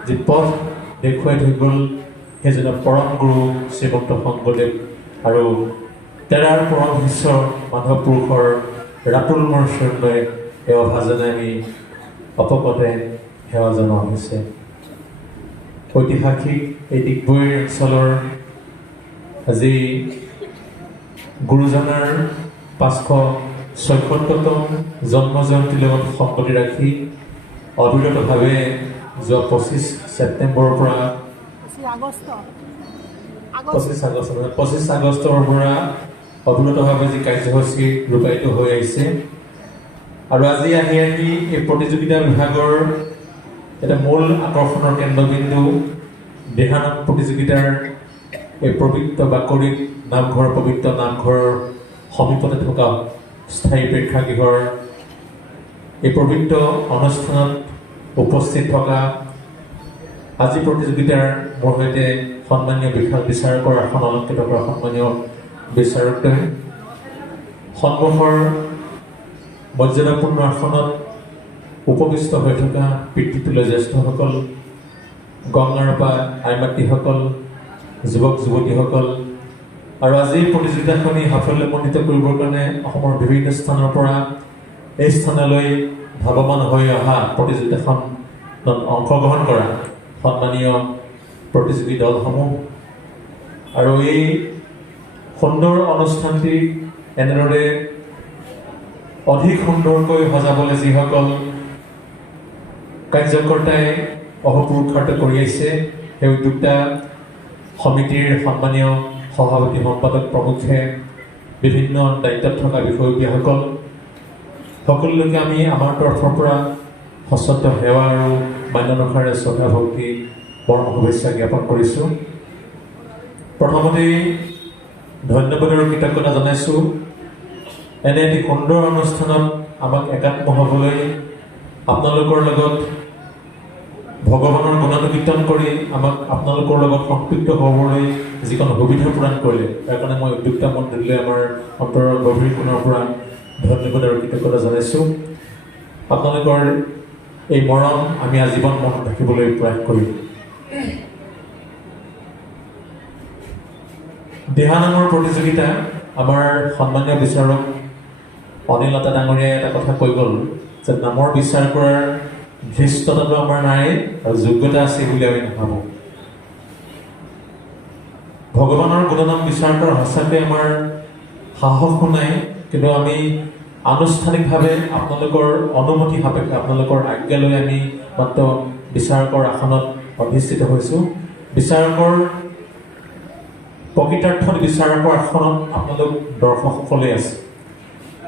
যি পথ দেখুৱাই থৈ গ'ল, সেইজনা পৰম গুৰু শ্ৰীমন্ত শংকৰদেৱ আৰু তেৰাৰ পৰম শিষ্য মাধৱ পুৰুষৰ ৰাতুল মৰ্চলৈ সেৱা ভাজনে আমি অপকতে সেৱা জনোৱা হৈছে। ঐতিহাসিক এই ডিগবৈ অঞ্চলৰ আজি গুৰুজনাৰ 576তম জন্ম জয়ন্তীৰ লগত সংগতি ৰাখি অবিৰতভাৱে যোৱা 25 ছেপ্টেম্বৰৰ পৰা 25 আগষ্টৰ পৰা অবিৰতভাৱে যি কাৰ্যসূচী ৰূপায়িত হৈ আহিছে আৰু আজি আহি এই প্ৰতিযোগিতা বিভাগৰ এটা মূল আকৰ্ষণৰ কেন্দ্ৰবিন্দু দিহানাম প্ৰতিযোগিতাৰ এই পবিত্ৰ বাকৰিত পবিত্ৰ নামঘৰৰ সমীপতে থকা স্থায়ী প্ৰেক্ষাগৃহৰ এই পবিত্ৰ অনুষ্ঠানত উপস্থিত থকা আজি প্ৰতিযোগিতাৰ মোৰ সৈতে সন্মানীয় বিচাৰকৰ আসন অলংকৃত কৰা সন্মানীয় বিচাৰকদ্বয়, সন্মুখৰ মৰ্যাদাপূৰ্ণ আসনত উপবিষ্ট হৈ থকা পিতৃতুল্য জ্যেষ্ঠসকল, গংগাৰ পৰা আইমাতৃসকল, যুৱক যুৱতীসকল আৰু আজিৰ প্ৰতিযোগিতাখনি সাফল্যমণ্ডিত কৰিবৰ কাৰণে অসমৰ বিভিন্ন স্থানৰ পৰা এই স্থানলৈ ধাৱমান হৈ অহা প্ৰতিযোগিতাখনত অংশগ্ৰহণ কৰা সন্মানীয় প্ৰতিযোগী দলসমূহ আৰু এই সুন্দৰ অনুষ্ঠানটি এনেদৰে অধিক সুন্দৰকৈ সজাবলৈ যিসকল কাৰ্যকৰ্তাই অহোপুৰুষাৰ্থ কৰি আহিছে সেই উদ্যোক্তা সমিতিৰ সন্মানীয় সভাপতি সম্পাদক প্ৰমুখ্যে বিভিন্ন দায়িত্বত থকা বিষয়ববীয়াসকল সকলোকে আমি আমাৰ তৰফৰ পৰা সশ্ৰদ্ধ সেৱা আৰু মান্যনখাৰে শ্ৰদ্ধা ভক্তি পৰম শুভেচ্ছা জ্ঞাপন কৰিছোঁ। প্ৰথমতেই ধন্যবাদ আৰু কৃতজ্ঞতা জনাইছোঁ এনে এটি সুন্দৰ অনুষ্ঠানত আমাক একাত্ম হ'বলৈ, আপোনালোকৰ লগত ভগৱানৰ গুণানুকীৰ্তন কৰি আমাক আপোনালোকৰ লগত সম্পৃক্ত হ'বলৈ যিকোনো সুবিধা প্ৰদান কৰিলে তাৰ কাৰণে মই উদ্যোক্তা মণ্ডলীলৈ আমাৰ অন্তৰৰ গভীৰ কোণৰ পৰা ধন্যবাদ আৰু কৃতজ্ঞতা জনাইছোঁ। আপোনালোকৰ এই মৰম আমি আজীৱন মনত ৰাখিবলৈ প্ৰয়াস কৰিম। দিহানামৰ প্ৰতিযোগিতা আমাৰ সন্মানীয় বিচাৰক অনিল লতা ডাঙৰীয়াই এটা কথা কৈ গ'ল যে নামৰ বিচাৰ কৰাৰ ধৃষ্টতাটো আমাৰ নাই আৰু যোগ্যতা আছে বুলি আমি নাভাবোঁ। ভগৱানৰ গুণনাম বিচাৰ কৰাৰ সঁচাকৈ আমাৰ সাহসো নাই, কিন্তু আমি আনুষ্ঠানিকভাৱে আপোনালোকৰ অনুমতি সাপেক্ষে আপোনালোকৰ আজ্ঞা লৈ আমি মাত্ৰ বিচাৰকৰ আসনত অধিষ্ঠিত হৈছোঁ। বিচাৰকৰ প্ৰকৃতাৰ্থত বিচাৰকৰ আসনত আপোনালোক দৰ্শকসকলেই আছে,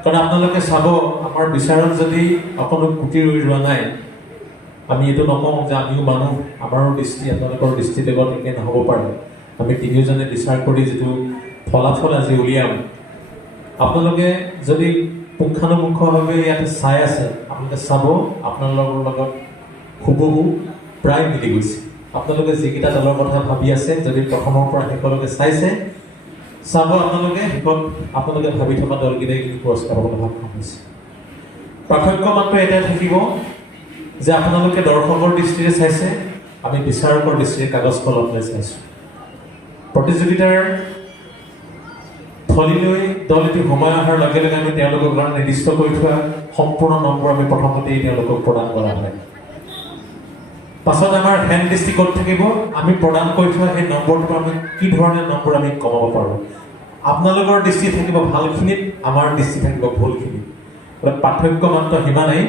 কাৰণ আপোনালোকে চাব আমাৰ বিচাৰত যদি অকণো কুটি ৰৈ যোৱা নাই, আমি এইটো নকওঁ যে আমিও মানুহ, আমাৰো দৃষ্টি আপোনালোকৰ দৃষ্টিৰ লগত একে নহ'ব পাৰে। আমি তিনিওজনে বিচাৰ কৰি যিটো ফলাফল আজি উলিয়াম, আপোনালোকে যদি পুংখানুপুংখভাৱে ইয়াতে চাই আছে, আপোনালোকে চাব আপোনালোকৰ লগত হুবহু প্ৰায় মিলি গৈছে। আপোনালোকে যিকেইটা দলৰ কথা ভাবি আছে, যদি প্ৰথমৰ পৰা শেষলৈকে চাইছে, চাব আপোনালোকে শেষত আপোনালোকে ভাবি থকা দলকেইটাই কিন্তু পুৰস্কাৰ পাবলৈ সক্ষম হৈছে। পাৰ্থক্য মাত্ৰ এটাই থাকিব যে আপোনালোকে দৰ্শকৰ দৃষ্টিৰে চাইছে, আমি বিচাৰকৰ দৃষ্টিৰে কাগজ কলম লৈ চাইছোঁ। প্ৰতিযোগিতাৰ থলীলৈ দল এটি সোমাই অহাৰ লগে লগে আমি তেওঁলোকৰ কাৰণে নিৰ্দিষ্ট কৰি থোৱা সম্পূৰ্ণ নম্বৰ আমি প্ৰথমতেই তেওঁলোকক প্ৰদান কৰা হয়। পাছত আমাৰ হেণ্ড দৃষ্টি ক'ত থাকিব, আমি প্ৰদান কৰি থোৱা সেই নম্বৰটোৰ পৰা আমি কি ধৰণে নম্বৰ আমি কমাব পাৰোঁ। আপোনালোকৰ দৃষ্টি থাকিব ভালখিনিত, আমাৰ দৃষ্টি থাকিব ভুলখিনিত। পাৰ্থক্য মাত্ৰ সিমানেই।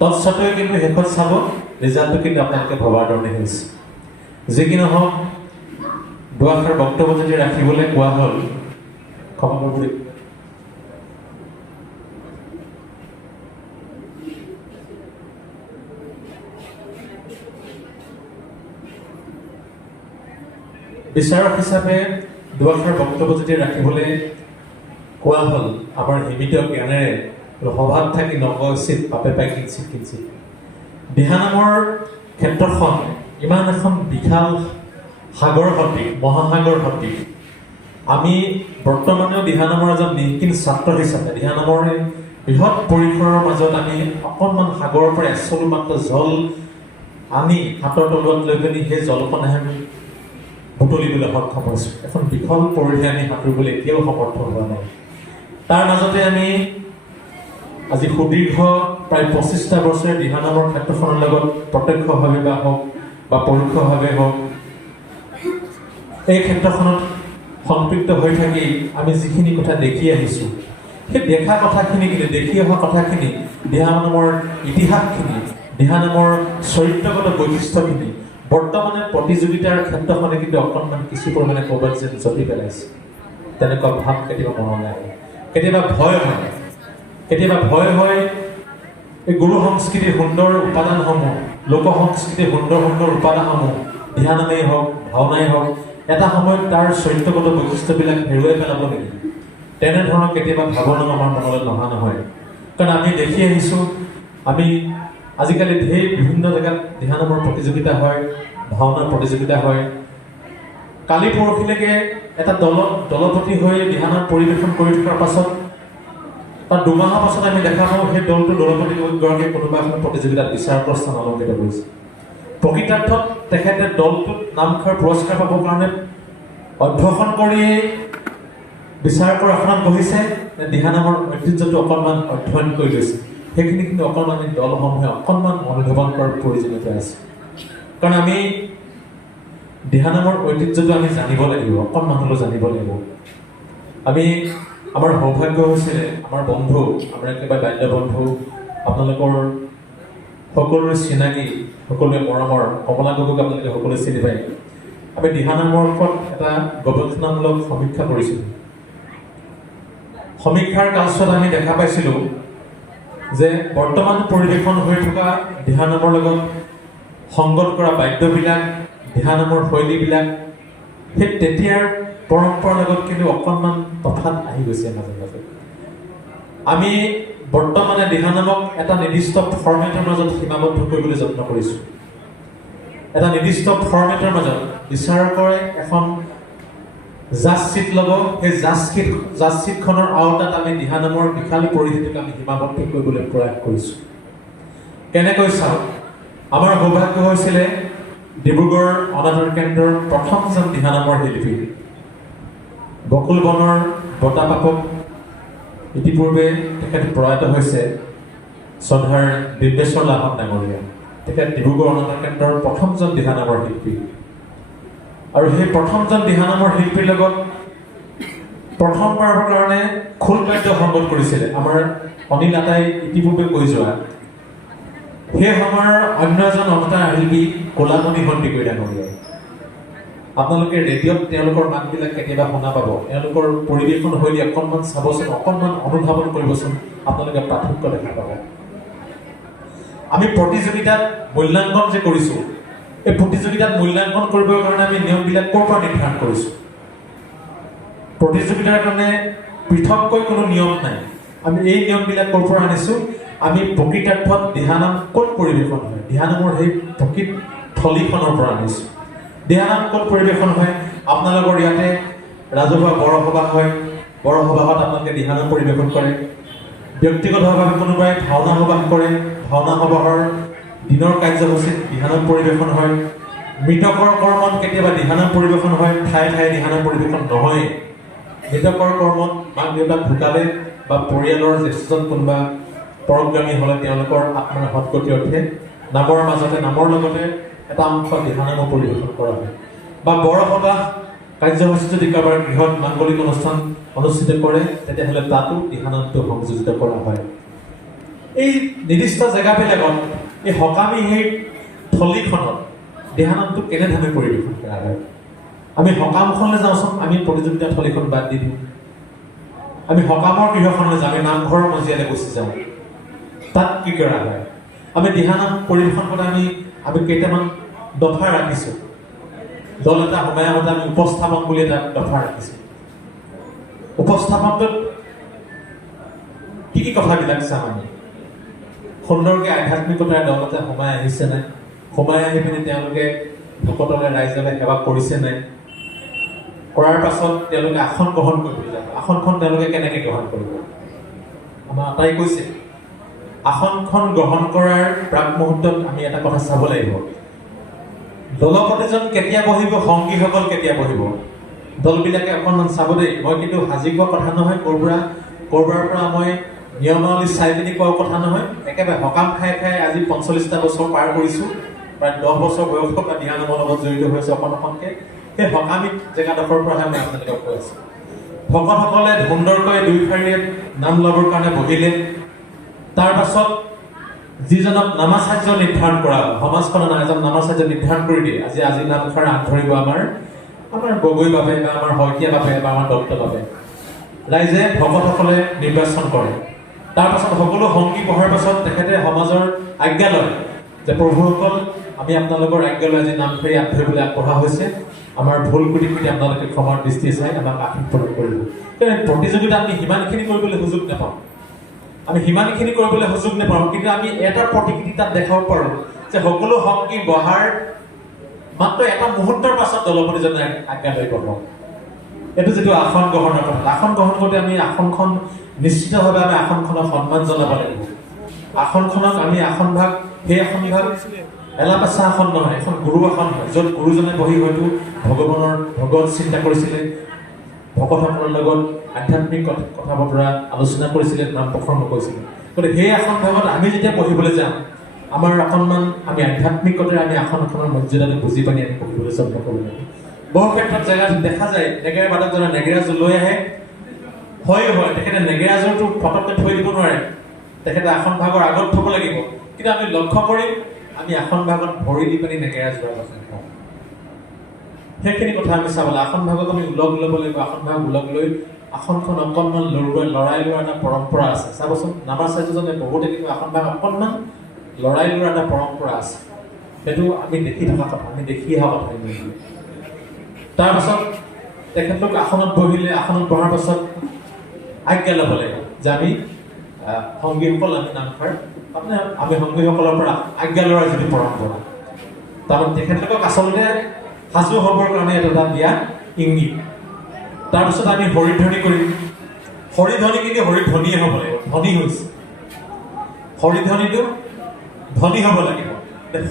তৎসত্ত্বেও কিন্তু শেষত চাব ৰিজাল্টটো কিন্তু আপোনালোকে ভবাৰ ধৰণে হৈছে। যি কি নহওক, দুআষাৰ বক্তব্য যদি ৰাখিবলৈ কোৱা হ'ল, ক্ষমা কৰিব। বিচাৰক হিচাপে দুআষাৰ বক্তব্য যদি ৰাখিবলৈ কোৱা হ'ল, আমাৰ সীমিত জ্ঞানেৰে সভাত থাকি নগচিত পাপে পাই কিঞ্চিত কিঞ্চিত। দিহানামৰ ক্ষেত্ৰখন ইমান এখন বিশাল সাগৰ সদৃশ, মহাসাগৰ সদৃশ। আমি বৰ্তমানেও দিহানামৰ এজন নিকিন ছাত্ৰ হিচাপে দিহানামৰ বৃহৎ পৰিসৰৰ মাজত আমি অকণমান সাগৰৰ পৰা এচলু মাত্ৰ জল আনি হাতৰ তলত লৈ পেলি সেই জলপানেহে আমি বুটলিবলৈ সক্ষম হৈছোঁ। এখন বিশাল পৰিধি আমি সাঁতুৰিবলৈ এতিয়াও সমৰ্থ হোৱা নাই। তাৰ মাজতে আমি আজি সুদীৰ্ঘ প্ৰায় 25টা বছৰে দিহানামৰ ক্ষেত্ৰখনৰ লগত প্ৰত্যক্ষভাৱে বা হওক বা পৰোক্ষভাৱে হওক এই ক্ষেত্ৰখনত সম্পৃক্ত হৈ থাকি আমি যিখিনি কথা দেখি আহিছোঁ, সেই দেখা কথাখিনি কিন্তু দেখি অহা কথাখিনি, দিহানামৰ ইতিহাসখিনি, দিহানামৰ চৰিত্ৰগত বৈশিষ্ট্যখিনি বৰ্তমানে প্ৰতিযোগিতাৰ ক্ষেত্ৰখনে কিন্তু অকণমান কিছু পৰিমাণে ক'ৰবাত যেন জটি পেলাইছে। তেনেকুৱা ভাৱ কেতিয়াবা মনলৈ আহে। কেতিয়াবা ভয় হয়, কেতিয়াবা ভয় হয় এই গুৰু সংস্কৃতিৰ সুন্দৰ উপাদানসমূহ, লোক সংস্কৃতিৰ সুন্দৰ সুন্দৰ উপাদানসমূহ, দিহানামেই হওক, ভাওনাই হওক, এটা সময়ত তাৰ চৰিত্ৰগত বৈশিষ্ট্যবিলাক হেৰুৱাই পেলাব নেকি? তেনেধৰণৰ কেতিয়াবা ভাৱনা আমাৰ মনলৈ নহা নহয়। কাৰণ আমি দেখি আহিছোঁ, আমি আজিকালি ঢেৰ বিভিন্ন জেগাত দিহানামৰ প্ৰতিযোগিতা হয়, ভাওনাৰ প্ৰতিযোগিতা হয়। কালি পৰহিলৈকে এটা দলপতি হৈ দিহানাম পৰিৱেশন কৰি থকাৰ পাছত তাৰ দুমাহৰ পাছত আমি দেখা পাওঁ সেই দলপতিগৰাকীয়ে কোনোবা এখন প্ৰতিযোগিতাত বিচাৰকৰ স্থান অলংকৃত কৰিছে। প্ৰকৃতাৰ্থত তেখেতে দলটোত নামখৰ পুৰস্কাৰ পাবৰ কাৰণে অধ্যসন কৰিয়েই বিচাৰকৰ আসনত বহিছে, দিহানামৰ ঐতিহ্যটো অকণমান অধ্যয়ন কৰি লৈছে। সেইখিনি কিন্তু অকণমান আমি দলসমূহে অকণমান অনুধাৱন কৰাৰ প্ৰয়োজনীয়তা আছে। কাৰণ আমি দিহানামৰ ঐতিহ্যটো আমি জানিব লাগিব, অকণমান হ'লেও জানিব লাগিব। আমাৰ সৌভাগ্য হৈছিলে, আমাৰ বন্ধু, আমাৰ একেবাৰে বাল্য বন্ধু, আপোনালোকৰ সকলোৰে চিনাকি, সকলোৱে মৰমৰ কমলা গগৈক আপোনালোকে সকলোৱে চিনি পায়। আমি দিহানামৰ ওপৰত এটা গৱেষণামূলক সমীক্ষা কৰিছিলোঁ। সমীক্ষাৰ কালছোৱাত আমি দেখা পাইছিলোঁ যে বৰ্তমান পৰিৱেশন হৈ থকা দিহানামৰ লগত সংগত কৰা বাদ্যবিলাক, দিহানামৰ শৈলীবিলাক সেই তেতিয়াৰ পৰম্পৰাৰ লগত কিন্তু অকণমান তফাত আহি গৈছে মাজে মাজে। আমি বৰ্তমানে দিহানামক এটা নিৰ্দিষ্ট ফৰ্মেটৰ মাজত সীমাবদ্ধ কৰিবলৈ যত্ন কৰিছোঁ। এটা নিৰ্দিষ্ট ফৰ্মেটৰ মাজত বিচাৰকৰে এখন জাজ ছিট ল'ব, সেই জাজ ছিটখনৰ আওতাত আমি দিহানামৰ বিশাল পৰিধিটোক আমি সীমাবদ্ধ কৰিবলৈ প্ৰয়াস কৰিছোঁ। কেনেকৈ চাওঁ, আমাৰ সৌভাগ্য হৈছিলে ডিব্ৰুগড় অনাতাঁৰ কেন্দ্ৰৰ প্ৰথমজন দিহানামৰ শিল্পী, বকুল বনৰ বঁটা প্ৰাপক, ইতিপূৰ্বে তেখেত প্ৰয়াত হৈছে শ্ৰদ্ধাৰ দিব্যেশ্বৰ লাহন ডাঙৰীয়া। তেখেত ডিব্ৰুগড় অনাতাঁৰ কেন্দ্ৰৰ প্ৰথমজন দিহানামৰ শিল্পী। আৰু সেই প্ৰথমজন দিহানামৰ শিল্পীৰ লগত প্ৰথমবাৰৰ কাৰণে খোল বাদ্য সংগত কৰিছিলে আমাৰ অনিল আটাই ইতিপূৰ্বে কৈ যোৱা। সেই সময়ৰ অন্য এজন অৱতাৰ শিল্পী কলামণি সন্দিকৈ ডাঙৰীয়া। আপোনালোকে ৰেডিঅ'ত তেওঁলোকৰ মাতবিলাক কেতিয়াবা শুনা পাব। তেওঁলোকৰ পৰিৱেশন শৈলী অকণমান চাবচোন, অকণমান অনুধাৱন কৰিবচোন, আপোনালোকে পাৰ্থক্য দেখা পাব। আমি প্ৰতিযোগিতাত মূল্যাংকন যে কৰিছোঁ, এই প্ৰতিযোগিতাত মূল্যাংকন কৰিবৰ কাৰণে আমি নিয়মবিলাক ক'ৰ পৰা নিৰ্ধাৰণ কৰিছোঁ? প্ৰতিযোগিতাৰ কাৰণে পৃথককৈ কোনো নিয়ম নাই। আমি এই নিয়মবিলাক ক'ৰ পৰা আনিছোঁ? আমি প্ৰকৃতাৰ্থত দিহানাম ক'ত পৰিৱেশন হয়, দিহানামৰ সেই প্ৰকৃত থলীখনৰ পৰা আনিছোঁ। দিহানাম ক'ত পৰিৱেশন হয়? আপোনালোকৰ ইয়াতে ৰাজহুৱা বৰসভা হয়, বৰসভাত আপোনালোকে দিহানাম পৰিৱেশন কৰে। ব্যক্তিগতভাৱে কোনোবাই ভাওনা সবাহ কৰে, ভাওনা সবাহৰ দিনৰ কাৰ্যসূচীত দিহানাম পৰিৱেশন হয়। মৃতকৰ কৰ্মত কেতিয়াবা দিহানাম পৰিৱেশন হয়, ঠায়ে ঠায়ে দিহানাম পৰিৱেশন নহয়। মৃতকৰ কৰ্মত মাক দেউতাক ঢুকালে বা পৰিয়ালৰ জ্যেষ্ঠজন কোনোবা পৰগামী হ'লে তেওঁলোকৰ আত্মাৰ সৎগতি অৰ্থে নামৰ মাজতে, নামৰ লগতে এটা অংশ দিহানামো পৰিৱেশন কৰা হয়। বা বৰসবাহ কাৰ্যসূচী যদি কাৰোবাৰ গৃহত মাংগলিক অনুষ্ঠান অনুষ্ঠিত কৰে, তেতিয়াহ'লে তাতো দিহানামটো সংযোজিত কৰা হয়। এই নিৰ্দিষ্ট জেগাবিলাকত এই সকামী সেই থলীখনত দিহানামটো কেনেধৰণে পৰিৱেশন কৰা হয়? আমি সকামখনলৈ যাওঁচোন, আমি প্ৰতিযোগিতা থলীখন বাদ দি দিওঁ। আমি সকামৰ গৃহখনলৈ যাওঁ, আমি নামঘৰৰ মজিয়ালৈ গুচি যাওঁ। তাত কি কৰা হয়? আমি দিহানাম পৰিৱেশন কৰা আমি কেইটামান দফা ৰাখিছোঁ। দল এটা সোমাই আহোঁতে আমি উপস্থাপন বুলি এটা দফা ৰাখিছোঁ। উপস্থাপনটোত কি কি কথাবিলাক চাওঁ আমি? সুন্দৰকৈ আধ্যাত্মিকতাৰ দল এটা সোমাই আহিছে নাই, সোমাই আহি পিনি তেওঁলোকে ভকতলৈ ৰাইজলৈ সেৱা কৰিছে নাই, কৰাৰ পাছত তেওঁলোকে আসন গ্ৰহণ কৰিবলৈ যাব। আসনখন তেওঁলোকে কেনেকৈ গ্ৰহণ কৰিব? আমাৰ আটাই কৈছে আসনখন গ্ৰহণ কৰাৰ প্ৰাক মুহূৰ্তত আমি এটা কথা চাব লাগিব, দলপতিজন কেতিয়া বহিব, সংগীসকল কেতিয়া বহিব। দলবিলাকে অকণমান চাব দেই। মই কিন্তু সাজি কোৱা কথা নহয়, ক'ৰবাৰ পৰা মই নিয়মাৱলী চাই পিনি কোৱা কথা নহয়। একেবাৰে সকাম খাই খাই আজি 45টা বছৰ পাৰ কৰিছোঁ, প্ৰায় 10 বছৰ বয়সৰ পৰা দিহানামৰ লগত জড়িত হৈ আছোঁ অকণ অকণকৈ। সেই সকামী জেগাডোখৰৰ পৰাহে মই আপোনালোকক কৈ আছোঁ। ভকতসকলে সুন্দৰকৈ দুই শাৰীয়ে নাম ল'বৰ কাৰণে বহিলে। তাৰ পাছত যিজনক নামাচাৰ্য নিৰ্ধাৰণ কৰা হ'ল, সমাজখনৰ এজন নামাচাৰ্য নিৰ্ধাৰণ কৰি দিয়ে, আজি নামষাৰ আগ ধৰিব আমাৰ গগৈ বাবে বা আমাৰ শইকীয়া বাবে বা আমাৰ দত্ত বাবে। ৰাইজে ভকতসকলে নিৰ্বাচন কৰে। তাৰ পাছত সকলো সংগী বহাৰ পাছত তেখেতে সমাজৰ আজ্ঞা লয় যে প্ৰভুসকল, আমি আপোনালোকৰ আজ্ঞালৈ আজি নামষাৰী আগ ধৰিবলৈ আগবঢ়া হৈছে। আমাৰ ভুল কৰি আপোনালোকে ক্ষমাৰ দৃষ্টি চাই আমাক আশীষ প্ৰদান কৰিব। প্ৰতিযোগিতা আমি সিমানখিনি কৰিবলৈ সুযোগ নাপাওঁ, কিন্তু আমি এটা প্ৰতিকৃতি তাত দেখাব পাৰোঁ যে সকলো সংগী বহাৰ মাত্ৰ এটা মুহূৰ্তৰ পাছত দলপতিজনে আজ্ঞা লৈ বঢ়ক। এইটো যিটো আসন গ্ৰহণৰ কথা, আসন গ্ৰহণ কৰোঁতে আমি আসনখন নিশ্চিতভাৱে আমি আসনখনক সন্মান জনাব লাগিব। আসনখনক আমি আসনভাগ, সেই আসনভাগ এলাপেচা আসন নহয়, এখন গুৰু আসন হয়, য'ত গুৰুজনে বহি হয়তো ভগৱত চিন্তা কৰিছিলে, ভকতসকলৰ লগত আধ্যাত্মিক কথা বতৰা আলোচনা কৰিছিলে, নাম প্ৰসংগ কৰিছিলে। গতিকে সেই আসনভাগত আমি যেতিয়া পঢ়িবলৈ যাম, আমাৰ অকণমান আমি আধ্যাত্মিকতাৰে আমি আসনখনৰ মৰ্যাদাটো বুজি পানি আমি পঢ়িবলৈ যত্ন কৰিব লাগিব। বহু ক্ষেত্ৰত জেগাত দেখা যায় নেগেৰা বাদকজনে নেগেৰাযোৰ লৈ আহে, হয় তেখেতে নেগেৰাযোৰটো ফটককৈ থৈ দিব নোৱাৰে, তেখেতে আসনভাগৰ আগত থ'ব লাগিব। কিন্তু আমি লক্ষ্য কৰিম আমি আসনভাগত ভৰি দি পানি নেগেৰাযোৰৰ কথা কওঁ। সেইখিনি কথা আমি চাবলৈ, আসনভাগক আমি ওলগ ল'ব লাগিব। আসনভাগ ওলগ লৈ আসনখন অকণমান লৰাই লোৱাৰ এটা পৰম্পৰা আছে। চাবচোন, নামাচাৰ্যজনে বহুতে কিন্তু আসনভাগ অকণমান লৰাই লোৱাৰ এটা পৰম্পৰা আছে। সেইটো আমি দেখি থকা কথা, আমি দেখি অহা কথা। তাৰপাছত তেখেতলোক আসনত বহিলে, আসনত বহাৰ পাছত আজ্ঞা ল'ব লাগিব যে আমি সংগীসকল আমি নামষাৰ আমি সংগীসকলৰ পৰা আজ্ঞা লোৱাৰ যিটো পৰম্পৰা, তাৰমানে তেখেতলোকক আচলতে সাজু হ'বৰ কাৰণে এটা দিয়া ইংগিত। তাৰপিছত আমি হৰিধ্বনি কৰিম। হৰিধ্বনি কিন্তু হৰিধ্বনিয়ে হ'ব লাগিব, ধ্বনি হৈছে হৰিধ্বনিটো ধ্বনি হ'ব লাগিব।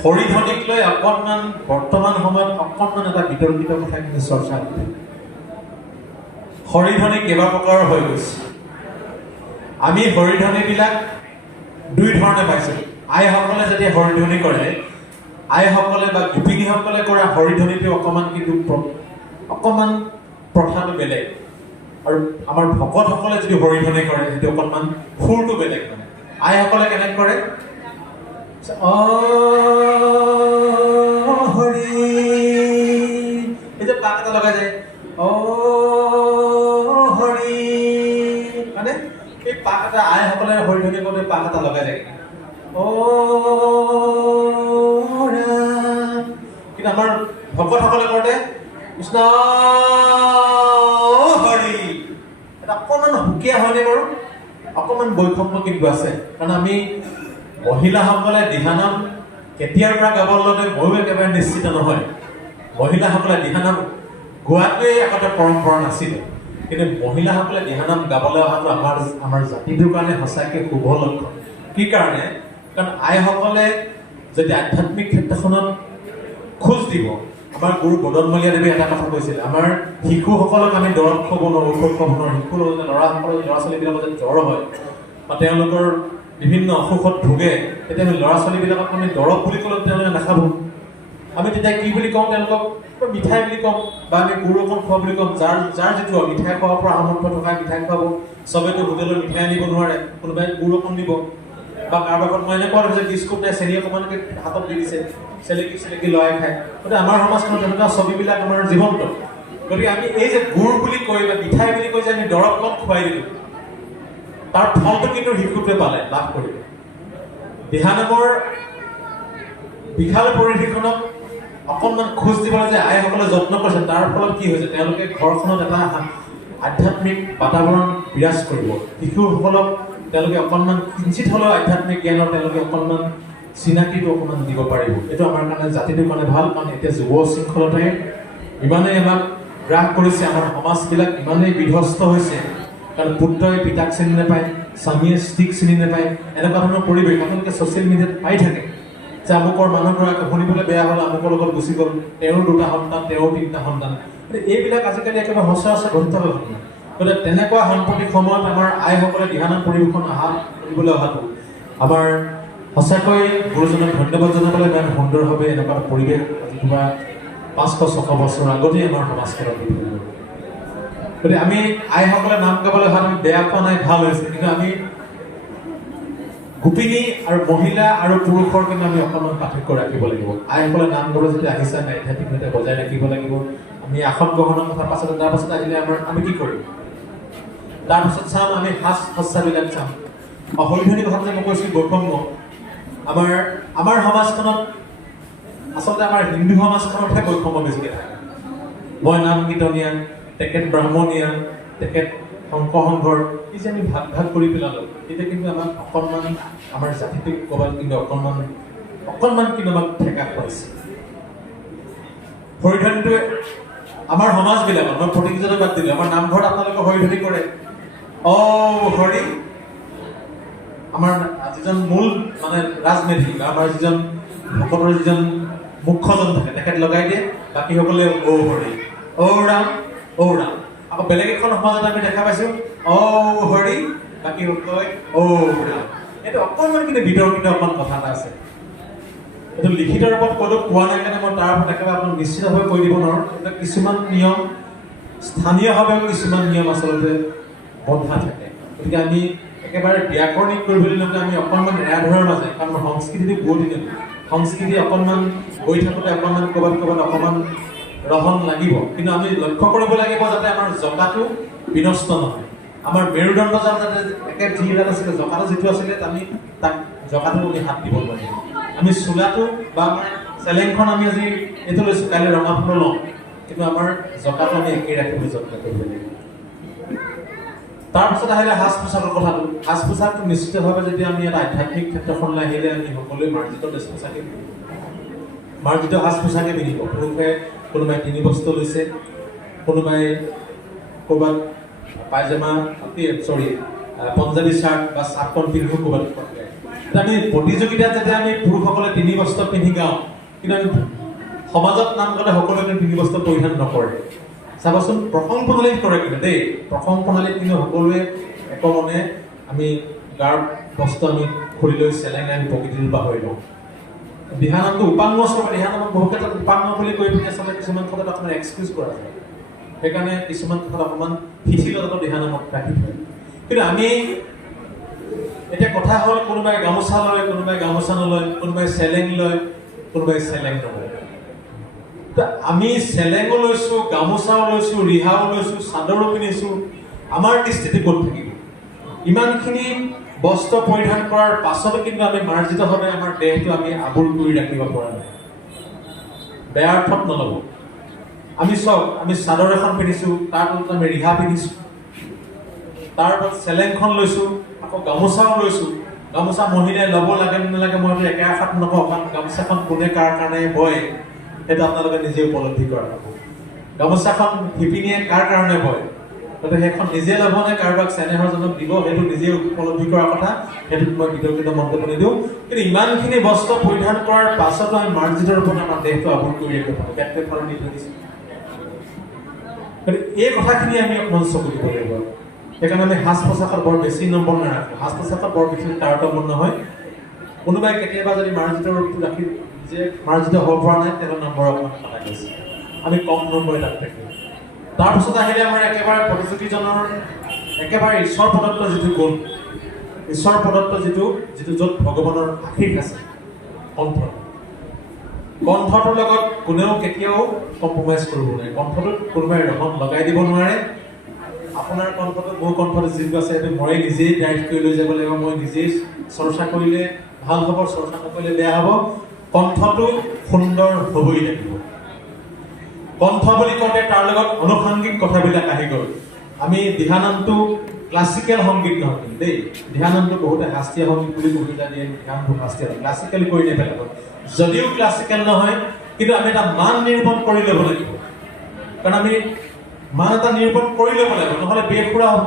হৰিধ্বনিক লৈ অকণমান বৰ্তমান সময়ত অকণমান এটা বিতৰ্কিত কথা কিন্তু চৰ্চা কৰে। হৰিধ্বনি কেইবা প্ৰকাৰৰ হৈ গৈছে। আমি হৰিধ্বনিবিলাক দুই ধৰণে পাইছোঁ। আইসকলে যেতিয়া হৰিধ্বনি কৰে, আইসকলে বা গোপিনীসকলে কৰা হৰিধ্বনিটো অকণমান প্ৰথাটো বেলেগ, আৰু আমাৰ ভকতসকলে যদি হৰিধ্বনি কৰে সেইটো অকণমান সুৰটো বেলেগ। মানে আইসকলে কেনেকৈ কৰে, হৰি এই যে পাক এটা লগাই যায়, হৰি, মানে এই পাক এটা আইসকলে হৰিধ্বনি কৰোঁতে পাক এটা লগাই যায়। কিন্তু আমাৰ ভকতসকলে কৰোঁতে কৃষ্ণ হৰি, এটা অকণমান সুকীয়া হয়নে বাৰু? অকণমান বৈষম্য কিন্তু আছে। কাৰণ আমি মহিলাসকলে দিহানাম কেতিয়াৰ পৰা গাব ল'লে ময়ো একেবাৰে নিশ্চিত নহয়। মহিলাসকলে দিহানাম গোৱাটোৱেই আগতে পৰম্পৰা নাছিলে, কিন্তু মহিলাসকলে দিহানাম গাবলৈ অহাটো আমাৰ জাতিটোৰ কাৰণে সঁচাকৈ শুভ লক্ষণ। কি কাৰণে? কাৰণ আইসকলে যদি আধ্যাত্মিক ক্ষেত্ৰখনত খোজ দিব, আমাৰ গুৰু বদনমলীয়া দেৱে এটা কথা কৈছিল, আমাৰ শিশুসকলক আমি দৰৱ খুৱাব নোৱাৰোঁ, ঔষধ খুৱাব নোৱাৰোঁ। শিশু ল'ৰা ছোৱালীবিলাকৰ যদি জ্বৰ হয় বা তেওঁলোকৰ বিভিন্ন অসুখত ভোগে, তেতিয়া আমি ল'ৰা ছোৱালীবিলাকক আমি দৰৱ বুলি ক'লে তেওঁলোকে নাখাব। আমি তেতিয়া কি বুলি কওঁ, তেওঁলোকক মিঠাই বুলি ক'ম বা আমি গুড় অকণ খোৱা বুলি ক'ম। যাৰ যিটো মিঠাই খোৱাৰ পৰা সামৰ্থ্য থকা মিঠাই খুৱাব। চবেতো হোটেলত মিঠাই আনিব নোৱাৰে, কোনোবাই গুড় অকণ দিব। বা কাৰোবাৰ ঘৰত মই এনেকুৱা হৈছে বিস্কুট নাই, চেনি অকণমানকৈ হাতত দি দিছে, চেলেকি লৰাই খায়। গতিকে আমাৰ সমাজখনত তেনেকুৱা ছবিবিলাক আমাৰ জীৱন্ত। গতিকে আমি এই যে গুড় বুলি কৈ বা মিঠাই বুলি কৈ যে আমি দৰৱ অকণ খুৱাই দিলোঁ, তাৰ ফলটো কিন্তু শিশুটোৱে লাভ কৰিলে। দিহানামৰ বিশাল পৰিধিখনক অকণমান খোজ দিবলৈ যে আইসকলে যত্ন কৰিছে, তাৰ ফলত কি হৈছে, তেওঁলোকে ঘৰখনত এটা আধ্যাত্মিক বাতাবৰণ বিৰাজ কৰিব। শিশুসকলক তেওঁলোকে অকণমান কিঞ্চিত হ'লেও আধ্যাত্মিক জ্ঞানৰ তেওঁলোকে অকণমান চিনাকিটো অকণমান দিব পাৰিব। এইটো আমাৰ কাৰণে জাতিটোৰ কাৰণে ভাল। কাৰণ এতিয়া যুৱ শৃংখলতাই ইমানেই আমাক গ্ৰাস কৰিছে, আমাৰ সমাজবিলাক ইমানেই বিধ্বস্ত হৈছে। কাৰণ পুত্ৰই পিতাক চিনি নাপায়, স্বামীয়ে স্ত্ৰীক চিনি নাপায়, এনেকুৱা ধৰণৰ পৰিৱেশ আপোনালোকে ছ'চিয়েল মিডিয়াত পাই থাকে যে আমুকৰ মানুহগৰাকী শুনিবলৈ বেয়া হ'ল, আমুকৰ লগত গুচি গ'ল, তেওঁৰ 2টা সন্তান, তেওঁৰ 3টা সন্তান। এইবিলাক আজিকালি একেবাৰে সচৰাচৰ ঘটি থকা ঘটনা। গতিকে তেনেকুৱা সাম্প্ৰতিক সময়ত আমাৰ আইসকলে দিহানাম পৰিৱেশন কৰিবলৈ অহাটো আমাৰ সঁচাকৈ গুৰুজনক ধন্যবাদ জনাবলৈ ইমান সুন্দৰভাৱে এনেকুৱা পৰিৱেশ কিবা 500-600 বছৰ আগতেই আমাৰ সমাজখনত হৈ গ'ল। গতিকে আমি আইসকলে নাম গাবলৈ অহাত আমি বেয়া পোৱা নাই, ভাল হৈছে, কিন্তু আমি গোপিনী আৰু মহিলা আৰু পুৰুষৰ কিন্তু আমি অকণমান পাৰ্থক্য ৰাখিব লাগিব। আইসকলে নাম গাবলৈ যদি আহিছে নাই আধ্যাত্মিকতা বজাই ৰাখিব লাগিব। আমি আসন গ্ৰহণৰ কথা পাছত তাৰপাছত আহিলে আমি কি কৰিম? তাৰপিছত চাম আমি সাজ সজ্জাবিলাক চাম। অসংখ্যনি কথা যে মই কৈছোঁ বৈষম্য আমাৰ সমাজখনত আচলতে আমাৰ হিন্দু সমাজখনতহে বৈষম্য বেছিকৈ থাকে। মই নাম কীৰ্তনীয়া, তেখেত ব্ৰাহ্মণীয়া, তেখেত শংকৰ সংঘৰ, এই যে আমি ভাগ ভাগ কৰি পেলালোঁ, এতিয়া কিন্তু আমাক অকণমান আমাৰ জাতিটোক ক'ৰবাত কিন্তু অকণমান কিন্তু আমাক ঠেকা খুৱাইছে। হৰিধনটোৱে আমাৰ সমাজবিলাকত, মই প্ৰতিযোগিতা বাদ দিলোঁ, আমাৰ নামঘৰত আপোনালোকে হৰিধনী কৰে। হৰি আমাৰ যিজন মূল মানে ৰাজমেধি বা আমাৰ যিজন ভকতৰ যিজন মুখ্যজন থাকে তেখেত লগাই দিয়ে, বাকীসকলে হৰি, ৰাম, ৰাম। আকৌ বেলেগ এখন সমাজত আমি দেখা পাইছোঁ হৰি, বাকী কয় ৰাম। এইটো অকণমান কিন্তু বিতৰ্কিত অকণমান কথা এটা আছে। এইটো লিখিত ৰূপত ক'তো পোৱা নাই কাৰণে মই তাৰ ওপৰত একেবাৰে আপোনাক নিশ্চিতভাৱে কৈ দিব নোৱাৰোঁ। কিন্তু কিছুমান নিয়ম স্থানীয়ভাৱেও কিছুমান নিয়ম আচলতে বন্ধা থাকে। গতিকে আমি একেবাৰে ব্যাকৰণিক কৰিবলৈ লওঁতে আমি অকণমান এৰা ধৰাৰ মাজে, কাৰণ সংস্কৃতিটো বহুত দিন সংস্কৃতি অকণমান গৈ থাকোঁতে অকণমান ক'ৰবাত অকণমান ৰহণ লাগিব। কিন্তু আমি লক্ষ্য কৰিব লাগিব যাতে আমাৰ জঁকাটো বিনষ্ট নহয়। আমাৰ মেৰুদণ্ড যাতে একে যিবিলাক আছিলে, জঁকাটো যিটো আছিলে আমি তাক জঁকাটো আমি হাত দিব লাগিব। আমি চোলাটো বা আমাৰ চেলেংখন আমি আজি এইটো লৈছোঁ, কাইলৈ ৰঙা ফুল লওঁ, কিন্তু আমাৰ জঁকাটো আমি একেই ৰাখিবলৈ যত্ন কৰিব লাগিব। তাৰপিছত আহিলে সাজ পোছাকৰ কথাটো। সাজ পোছাকটো নিশ্চিতভাৱে যদি আমি এটা আধ্যাত্মিক ক্ষেত্ৰখনলৈ আহিলে আমি সকলোৱে মাৰ্জিত ড্ৰেছ পোছাকে মাৰ্জিত সাজ পোছাকে পিন্ধিব। পুৰুষে কোনোবাই 3 বস্ত্ৰ লৈছে, কোনোবাই ক'ৰবাত পায়জামা পঞ্জাবী চাৰ্ট বা চাৰ্টখন পিন্ধিও ক'ৰবাত কৰে। আমি প্ৰতিযোগিতাত যেতিয়া আমি পুৰুষসকলে 3 বস্ত্ৰ পিন্ধি গাওঁ, কিন্তু আমি সমাজত নাম গ'লে সকলোৱে 3 বস্ত্ৰ পৰিধান নকৰে। চাবচোন প্ৰসং প্ৰণালীত কৰে কিন্তু দেই, প্ৰসং প্ৰণালীত কিন্তু সকলোৱে একমনে আমি গাৰ বস্ত্ৰ আমি খুলি লৈ চেলেং আমি প্ৰকৃতিৰ পাহৰি লওঁ। দিহানামটো উপাংগ স্বৰূপ, দিহানামক বহু ক্ষেত্ৰত উপাংগ বুলি কৈ পিনে আচলতে কিছুমান ক্ষেত্ৰত আপোনাৰ এক্সকিউজ কৰা যায়। সেইকাৰণে কিছুমান ক্ষেত্ৰত অকণমান শিথিলতাটো দিহানামক ৰাখি থয়। কিন্তু আমি এতিয়া কথা হ'ল কোনোবাই গামোচা লয়, কোনোবাই গামোচা নলয়, কোনোবাই চেলেং লয়, কোনোবাই চেলেং নলয়। আমি চেলেঙো লৈছোঁ, গামোচাও লৈছোঁ, ৰিহাও লৈছোঁ, চাদৰো পিন্ধিছোঁ, আমাৰ দৃষ্টিটো ক'ত থাকিব? ইমানখিনি বস্ত্ৰ পৰিধান কৰাৰ পাছতো কিন্তু আমি মাৰ্জিতভাৱে আমাৰ দেহটো আমি আৱৰি কৰি ৰাখিব পৰা নাই। বেয়া অৰ্থত নল'ব। আমি চাওক, আমি চাদৰ এখন পিন্ধিছোঁ, তাৰ তলত আমি ৰিহা পিন্ধিছোঁ, তাৰ ওপৰত চেলেংখন লৈছোঁ, আকৌ গামোচাও লৈছোঁ। গামোচা মহিলাই ল'ব লাগে নালাগে মই একে আশাত নকওঁ, কাৰণ গামোচাখন কোনে কাৰ কাৰণে বয় সেইটো আপোনালোকে নিজে উপলব্ধি কৰা হ'ব। গামোচাখন শিপিনীয়ে কাৰ কাৰণে বয়, গতিকে সেইখন নিজে ল'ব নে কাৰোবাক চেনেহজনক দিব, সেইটো নিজে উপলব্ধি কৰাৰ কথা। সেইটোত মই বিতৰ্কিত মন্তব্য নিদিওঁ। কিন্তু ইমানখিনি বস্ত্ৰ পৰিধান কৰাৰ পাছতো আমি মাৰ্জিত ৰূপত আমাৰ দেহটো আৱৰি কৰি ৰাখিব পাৰোঁ। পেটটো ফালি দি থৈ দিছোঁ। গতিকে এই কথাখিনি আমি অকণমান চকু দিব লাগিব। সেইকাৰণে আমি সাজ পোছাকত বৰ বেছি নম্বৰ নাৰাখোঁ। সাজ পোছাকত বৰ বিশেষ তাৰতম্য নহয়। কোনোবাই কেতিয়াবা যদি মাৰ্জিত ৰূপটো ৰাখি যে মাৰ্জিত হ'ব পৰা নাই, তেতিয়াহ'লে নম্বৰ অকণমান কটা গৈছে। আমি কম নম্বৰ তাত ৰাখিম। তাৰপিছত আহিলে আমাৰ একেবাৰে প্ৰতিযোগীজনৰ একেবাৰে ঈশ্বৰ প্ৰদত্ত যিটো গুণ, ঈশ্বৰ প্ৰদত্ত যিটো য'ত ভগৱানৰ আশীষ আছে, কণ্ঠটোৰ লগত কোনেও কেতিয়াও কম্প্ৰমাইজ কৰিব নোৱাৰে। কণ্ঠটোত কোনোবাই ৰহণ লগাই দিব নোৱাৰে। আপোনাৰ কণ্ঠটোত মোৰ কণ্ঠটো যিটো আছে সেইটো মই নিজেই ডাইৰেক্ট কৰি লৈ যাব লাগিব। মই নিজেই চৰ্চা কৰিলে ভাল হ'ব, চৰ্চা নকৰিলে বেয়া হ'ব। কণ্ঠটো সুন্দৰ হ'বই লাগিব। কণ্ঠ বুলি কওঁতে তাৰ লগত আনুষংগিক কথাবিলাক আহি গ'ল। আমি দিহানামটো ক্লাছিকেল সংগীত নহয় কিন্তু দেই। দিহানামটো বহুতে শাস্ত্ৰীয় সংগীত বুলি সুবিধা দিয়ে, দিহানামটো শাস্ত্ৰীয় ক্লাছিকেল কৰি নেপেলাব। যদিও ক্লাছিকেল নহয়, কিন্তু আমি এটা মান নিৰূপণ কৰি ল'ব লাগিব। কাৰণ আমি মান এটা নিৰূপণ কৰি ল'ব লাগিব, নহ'লে বেসুৰা হ'ব।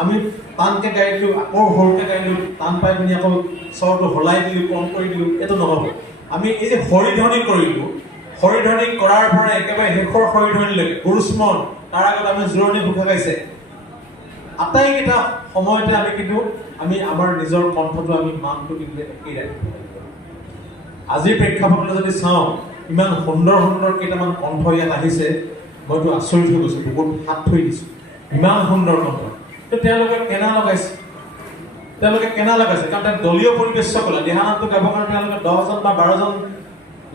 আমি টানকৈ গাই দিলোঁ, আকৌ সৰুকৈ গাই দিলোঁ, টান পাই পিনি আকৌ স্বৰটো সলাই দিলোঁ, কম কৰি দিলোঁ, এইটো নহ'ব। আমি এই যে হৰিধ্বনি কৰিলোঁ, হৰিধ্বনি কৰাৰ পৰা একেবাৰে শেষৰ হৰিধ্বনিলৈকে গুৰুস্মৰণ, তাৰ আগত আমি জোৰণি ঘোষা গাইছে, আটাইকেইটা সময়তে আমি কিন্তু আমাৰ নিজৰ কণ্ঠটো আমি মানটো কিন্তু একেই ৰাখিব লাগিব। আজিৰ প্ৰেক্ষাপটলৈ যদি চাওঁ, ইমান সুন্দৰ সুন্দৰ কেইটামান কণ্ঠ ইয়াত আহিছে, মইতো আচৰিত হৈ গৈছোঁ, বহুত হাত থৈ দিছোঁ, ইমান সুন্দৰ কণ্ঠ। তেওঁলোকে কেনা লগাইছে, কাৰণ তাত দলীয় পৰিৱেশ ক'লে দিহানামটো গাবৰ কাৰণে তেওঁলোকে 10জন বা 12জন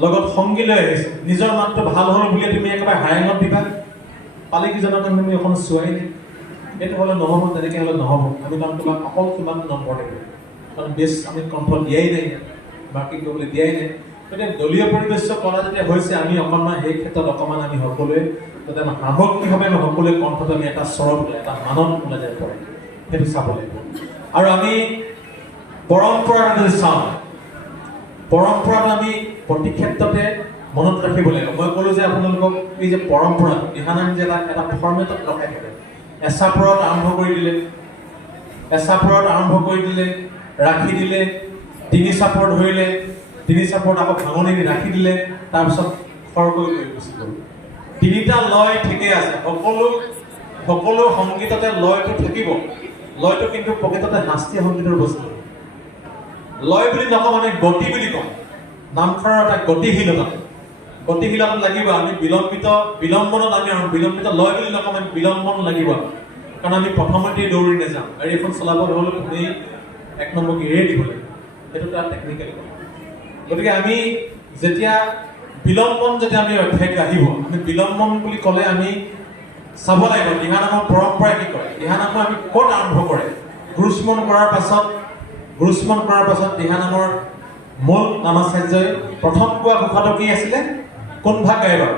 লগত সংগী লৈ আহিছে। নিজৰ মাতটো ভাল হ'ল বুলিয়ে তুমি একেবাৰে হাৰেঙত দিবা, পালে কিজনৰ কাৰণে তুমি এখন চোৱাই নাই। সেইটো হ'লে নহ'ব, তেনেকৈ হ'লে নহ'ব। আমি কাৰণ তোমাক অকল কিমান নম্বৰ দিব, কাৰণ বেছ আমি কণ্ঠ দিয়াই নাই, মাৰ্কিং কৰিবলৈ দিয়াই নাই। গতিকে দলীয় পৰিৱেশ কলা যেতিয়া হৈছে, আমি অকণমান সেই ক্ষেত্ৰত অকণমান আমি সকলোৱে যাতে সামগ্ৰিকভাৱে আমি সকলোৱে কণ্ঠটো আমি এটা স্বৰত ওলাই, এটা মানত ওলাই যাব পাৰে, সেইটো চাব লাগিব। আৰু আমি পৰম্পৰা যদি চাওঁ, পৰম্পৰাটো আমি প্ৰতি ক্ষেত্ৰতে মনত ৰাখিব লাগিব। মই ক'লোঁ যে আপোনালোকক এই যে পৰম্পৰা দিহানাম যে এটা ফৰ্মেটত ৰখাই থাকে, এচাপৰত আৰম্ভ কৰি দিলে, ৰাখি দিলে, 3 চাপৰ ধৰিলে, 3 চাপৰত আকৌ ভাঙনি দি ৰাখি দিলে, তাৰপিছত খৰকৈ লৈ গুচি গ'ল। 3টা লয় ঠিকেই আছে, সকলো সংগীততে লয়টো থাকিব। লয়টো কিন্তু প্ৰকৃততে শাস্ত্ৰীয় সংগীতৰ বস্তু। লয় বুলি নকওঁ, মানে গতি বুলি কওঁ। নামঘৰৰ এটা গতিশীলতা লাগিব। আমি বিলম্বিত লয় বুলি নকওঁ, আমি বিলম্বন লাগিব। কাৰণ আমি প্ৰথমতেই দৌৰি নাযাওঁ, গাড়ী এখন চলাবলৈ হ'লে পোনেই 1 নম্বৰ গিয়েৰেই দিব লাগিব, সেইটো এটা টেকনিকেল কথা। গতিকে আমি যেতিয়া বিলম্বন যেতিয়া আমি অধ্যায়টো আহিব, আমি বিলম্বন বুলি ক'লে আমি চাব লাগিব দিহানামৰ পৰম্পৰাই কি কৰে, দিহানামৰ আমি ক'ত আৰম্ভ কৰে। গুৰুস্মৰণ কৰাৰ পাছত দিহানামৰ মূল নামাচাৰ্যই প্ৰথম কোৱা ঘোষাটো কি আছিলে, কোন ভাগ গাই বাৰু?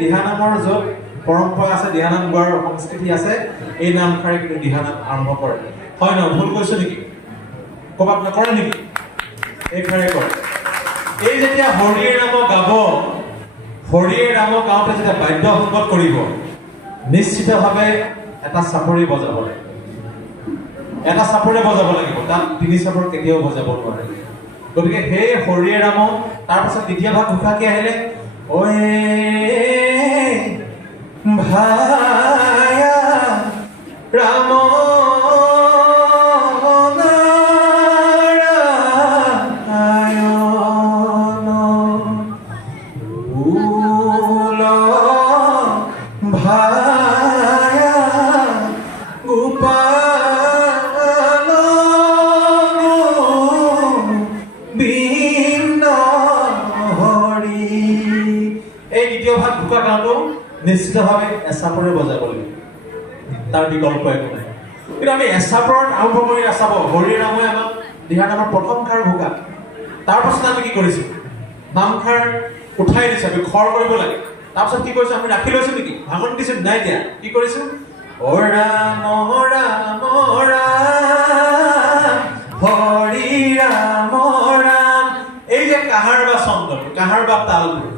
দিহানামৰ য'ত পৰম্পৰা আছে, দিহানাম গোৱাৰ সংস্কৃতি আছে, এই নামষাৰে কিন্তু দিহানাম আৰম্ভ কৰে। হয় নহয়, ভুল কৈছো নেকি? ক'ৰবাত নকৰে নেকি? এইষাৰে কৰে। এই যেতিয়া হৰিৰ নাম গাওঁতে যেতিয়া বাদ্য সংগত কৰিব, নিশ্চিতভাৱে এটা চাপৰি বজাব লাগিব। তাত 3 চাপৰ কেতিয়াও বজাব নোৱাৰে। গতিকে সেই হৰিয়ে ৰাম, তাৰপাছত দ্বিতীয় ভাগ ঘোষা কি আহিলে? ভায়া ৰাম ভায়া গোপাল বিন্ন হৰি। এই দ্বিতীয় ভাগ ঘোষা গানটো নিশ্চিতভাৱে এচাপৰে বজাব লাগিব, তাৰ বিকল্প একো নাই। কিন্তু আমি এচাপৰত আৰম্ভ কৰি চাব, হৰিৰ নামে আমাক দিহানামৰ প্ৰথম খাৰ ঘোষা। তাৰপাছত আমি কি কৰিছোঁ, নামখাৰ উঠাই দিছোঁ, আমি খৰ কৰিব লাগে। তাৰপিছত কি কৰিছোঁ, আমি ৰাখি লৈছোঁ নেকি, ভাঙনি দিছোঁ, নাই দিয়া। কি কৰিছোঁ, অ ৰাম ৰাম ৰাম হৰি ৰাম ৰাম। এই যে কাহাৰ বা ছন্দটো, কাহাৰ বা তালটো,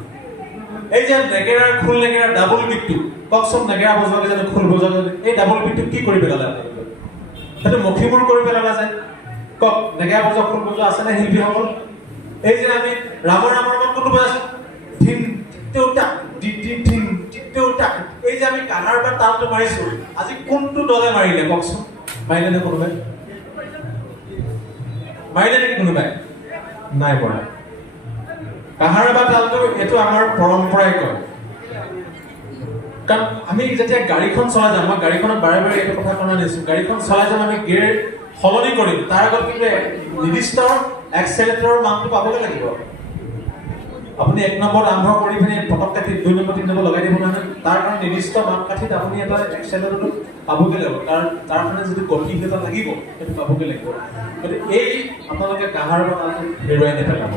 এই যে নেগেৰাৰ খোল নেগেৰাৰ ডাবল বিটটো, কওকচোন নেগেৰা বজোৱাকে জানো খোল বজোৱাকে, এই ডাবল বিটটো কি কৰি পেলালে? সেইটো মখিমূল কৰি পেলালা যায়। কওক, নেগেৰা বজোৱা খোল বজোৱা আছেনে শিল্পীসকল? এই যে আমি ৰামৰ নামৰ কোনটো বজাইছো, ধিম টিটেউটা টিটিম টিটেউটা, এই যে আমি কাহাৰ বা তালটো মাৰিছো, আজি কোনটো দলে মাৰিলে কওকচোন? মাৰিলে নে কোনোবাই? মাৰিলে নেকি কোনোবাই? নাই পৰা। কাহাৰ বা তালটো এইটো আমাৰ পৰম্পৰাই কয়। কাৰণ আমি যেতিয়া গাড়ীখন চলাই যাম, মই গাড়ীখনত বাৰে বাৰে এইটো কথা কোৱা নিছো, গাড়ীখন চলাই যাম, আমি গিয়েৰ সলনি কৰিম, তাৰ আগত কিন্তু নিৰ্দিষ্ট এক্সেলেটৰৰ মানটো পাবগে লাগিব। আপুনি 1 নম্বৰত আৰম্ভ কৰি পিনে পটককে 2 নম্বৰ 3 নম্বৰ লগাই দিব নহয়, তাৰ কাৰণে নিৰ্দিষ্ট মাপকাঠিত আপুনি এটা এক্সেলেটৰটো পাবগে লাগিব, তাৰ কাৰণে যিটো গতিশীলতা লাগিব সেইটো পাবগে লাগিব। গতিকে এই আপোনালোকে কাহাৰ বা তালটো হেৰুৱাই নেপেলাব।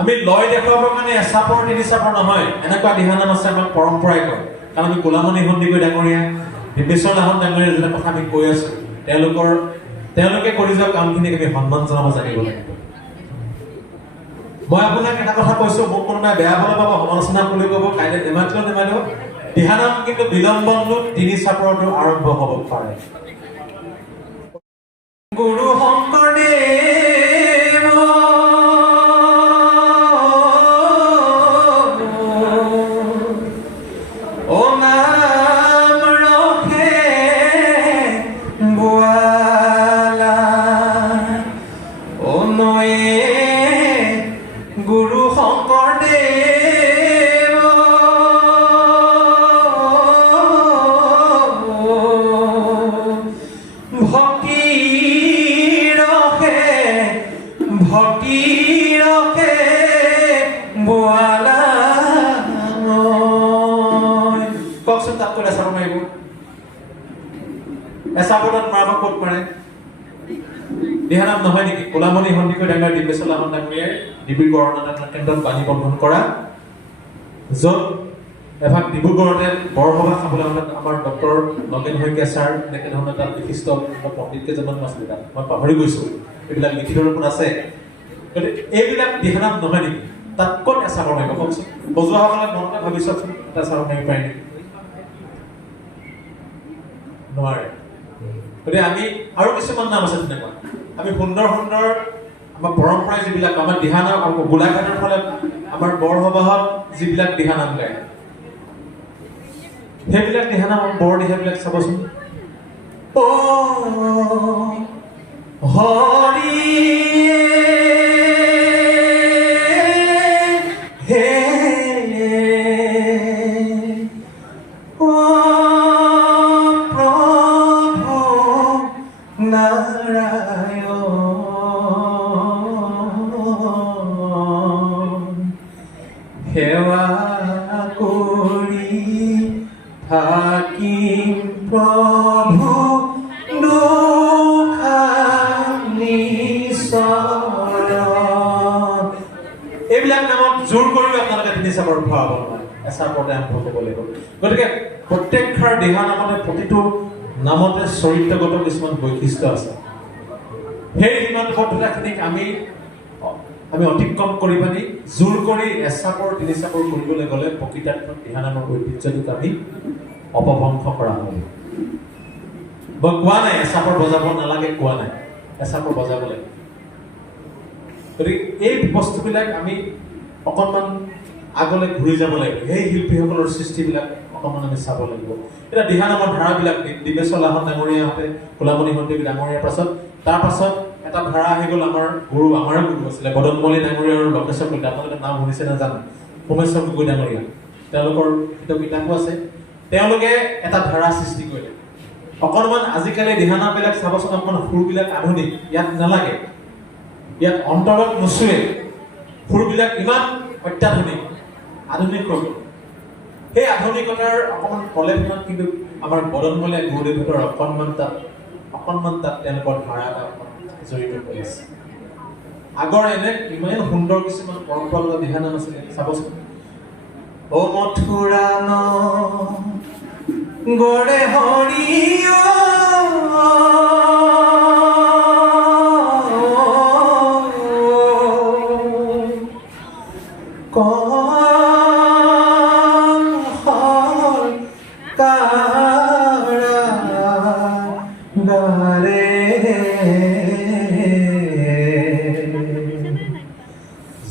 আমি লয় দেখুৱাবৰ কাৰণে এচাপৰ 3 চাপৰ নহয়, এনেকুৱা দিহানাম আছে আমাক পৰম্পৰাই কয়। কাৰণ আমি গোলামণি সন্দিকৈ ডাঙৰীয়া, বিবেশ্বৰ লাহন ডাঙৰীয়া যেটা কথা আমি কৈ আছো, তেওঁলোকে কৰি যোৱা কামখিনিক আমি সন্মান জনাব জানিব লাগিব। মই আপোনাক এটা কথা কৈছো, মোক কোনোবাই বেয়া পালে পাব, সমালোচনা কৰি ক'ব, কাইলৈ নেমাতিলেও দিহানাম কিন্তু বিলম্বনটো 3 চাপৰটো আৰম্ভ হ'ব পাৰে। গুৰু শংকৰদেৱ ও নাম ৰখে বোৱালা ও নয়ে গুৰু শংকৰদেৱ ভক্তি ৰখে বোৱালা কওকচোন তাত কৈ এচাপ মাৰিব এচাপত মাৰাব ক'ত মাৰে দিহানাম নহয় নেকি কোলামণি সন্দিকৈ ডাঙৰ দিব্যেশ্বলা ডাঙৰীয়াই ডিব্ৰুগড় অনাটন কেন্দ্ৰত বাণী বন্ধন কৰা য'ত এভাগ ডিব্ৰুগড়তে বৰসভা খাবলৈ আমাৰ ডক্টৰ নগেন শইকীয়া ছাৰ এনেকে ধৰণৰ তাত বিশিষ্ট পণ্ডিত কেইজনমান আছিলে তাত মই পাহৰি গৈছো এইবিলাক লিখিত ৰূপত আছে গতিকে এইবিলাক দিহানাম নহয় নেকি তাত ক'ত এচাপ মাৰিব কওকচোন বজোৱাসকলে মনতে ভাবি চাওকচোন এটা চাপ মাৰিব পাৰে নেকি নোৱাৰে গতিকে আমি আৰু কিছুমান নাম আছে তেনেকুৱা আমি সুন্দৰ সুন্দৰ আমাৰ পৰম্পৰাই যিবিলাক আমাৰ দিহানাম আৰু গোলাঘাটৰ ফালে আমাৰ বৰসবাহত যিবিলাক দিহানাম গায় সেইবিলাক দিহানাম বৰ দিহাবিলাক চাবচোন ও হৰি হে ও প্ৰভু নাৰায়ণ সেৱা কৰি থাকিম প্ৰভু এইবিলাক নামত জোৰ কৰি আপোনালোকে 3 চাপৰ ভৰাব নোৱাৰে এচাপতে আৰম্ভ কৰিব লাগিব গতিকে প্ৰত্যেকষাৰ দিহানামতে প্ৰতিটো নামতে চৰিত্ৰগত কিছুমান বৈশিষ্ট্য আছে সেই সীমাবদ্ধতাখিনিক আমি অতিক্ৰম কৰি পানি জোৰ কৰি এচাপৰ 3 চাপৰ কৰিবলৈ গ'লে প্ৰকৃতাৰ্থত দিহানামৰ ঐতিহ্যটোক আমি অপভংশ কৰা হ'ব মই কোৱা নাই এচাপৰ বজাব নালাগে কোৱা নাই এচাপৰ বজাব লাগে গতিকে এই বস্তুবিলাক আমি অকণমান আগলৈ ঘূৰি যাব লাগিব সেই শিল্পীসকলৰ সৃষ্টিবিলাক অকণমান আমি চাব লাগিব এতিয়া দিহানামৰ ধাৰাবিলাক দিব্যেশ্বলাহন ডাঙৰীয়াহঁতে কোলামণি সন্দিকৈ ডাঙৰীয়াৰ পাছত তাৰ পাছত এটা ধাৰা আহি গ'ল আমাৰ গুৰু আছিলে বদনমলি ডাঙৰীয়া আৰু লক্ষেশ্বৰ কলিতা আপোনালোকে নাম শুনিছে নাজানো সোমেশ্বৰ গগৈ ডাঙৰীয়া তেওঁলোকৰ কিতাপো আছে তেওঁলোকে এটা ধাৰা সৃষ্টি কৰিলে অকণমান আজিকালি দিহানামবিলাক চাবচোন অকণমান সুৰবিলাক আধুনিক ইয়াত নালাগে ইয়াত অন্তৰত নুচুৱে সুৰবিলাক ইমান অত্যাধুনিক আধুনিক হৈ গ'ল সেই আধুনিকতাৰ অকণমান প্ৰলেপনত কিন্তু আমাৰ বদনমলি গুৰুদেৱহঁতৰ অকণমান তাত তেওঁলোকৰ ধাৰা এটা জড়িত হৈ আছে আগৰ এনে ইমান সুন্দৰ কিছুমান পৰম্পৰাগত দিহানাম আছিলে চাবচোন ও মথুৰা ন গড়ে হৰিয়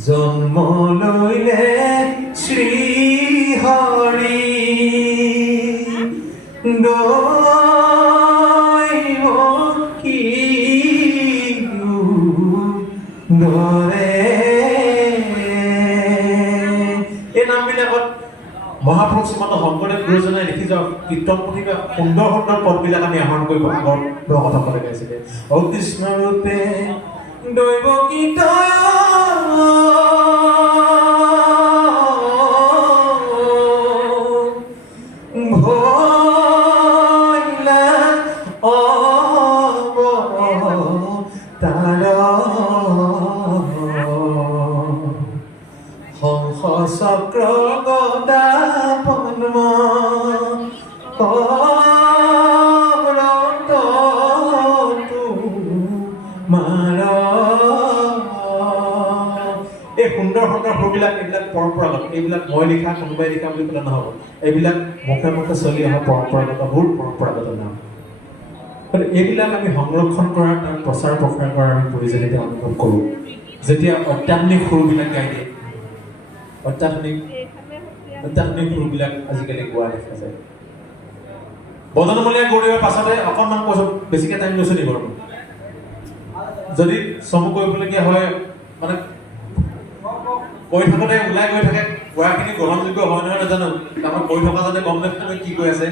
জন্ম লৈলে শ্ৰী হৰি কি ধৰে এই নামবিলাকত মহাপুৰুষ শ্ৰীমন্ত শংকৰদেৱ গুৰুজনাই লিখি যাওক কীৰ্তন পুথি সুন্দৰ সুন্দৰ পদবিলাক আমি আহৰণ কৰিব আগৰ কথা পতা গাইছিলে অ কৃষ্ণ ৰূপে দৈৱ গীত হংস চক্ৰ গদা পদ্ম এই সুন্দৰ সুন্দৰ সুৰবিলাক এইবিলাক পৰম্পৰাগত, এইবিলাক মই লিখা কোনোবাই লিখা বুলি ক'লে নহ'ব, এইবিলাক মুখে মুখে চলি অহা পৰম্পৰাগত সুৰ, পৰম্পৰাগত নাম। গতিকে এইবিলাক আমি সংৰক্ষণ কৰাৰ, তাৰ প্ৰচাৰ প্ৰসাৰ কৰাৰ আমি প্ৰয়োজনীয়তা অনুভৱ কৰোঁ। যেতিয়া অত্যাধুনিক সুৰবিলাক গাই দিয়ে, অত্যাধুনিক সুৰবিলাক আজিকালি গোৱা দেখা যায়। বদনমলীয়া গৌৰীৰ পাছতে অকণমান কৈছোঁ, বেছিকৈ টাইম লৈছোঁ নি বাৰু? যদি চমু কৰিবলগীয়া হয় মানে কৈ থাকোঁতে ওলাই গৈ থাকে, গোৱাখিনি গ্ৰহণযোগ্য হয় নহয় নাজানো, আমাৰ কৈ থকা যাতে গম নাপায় কি কৈ আছে।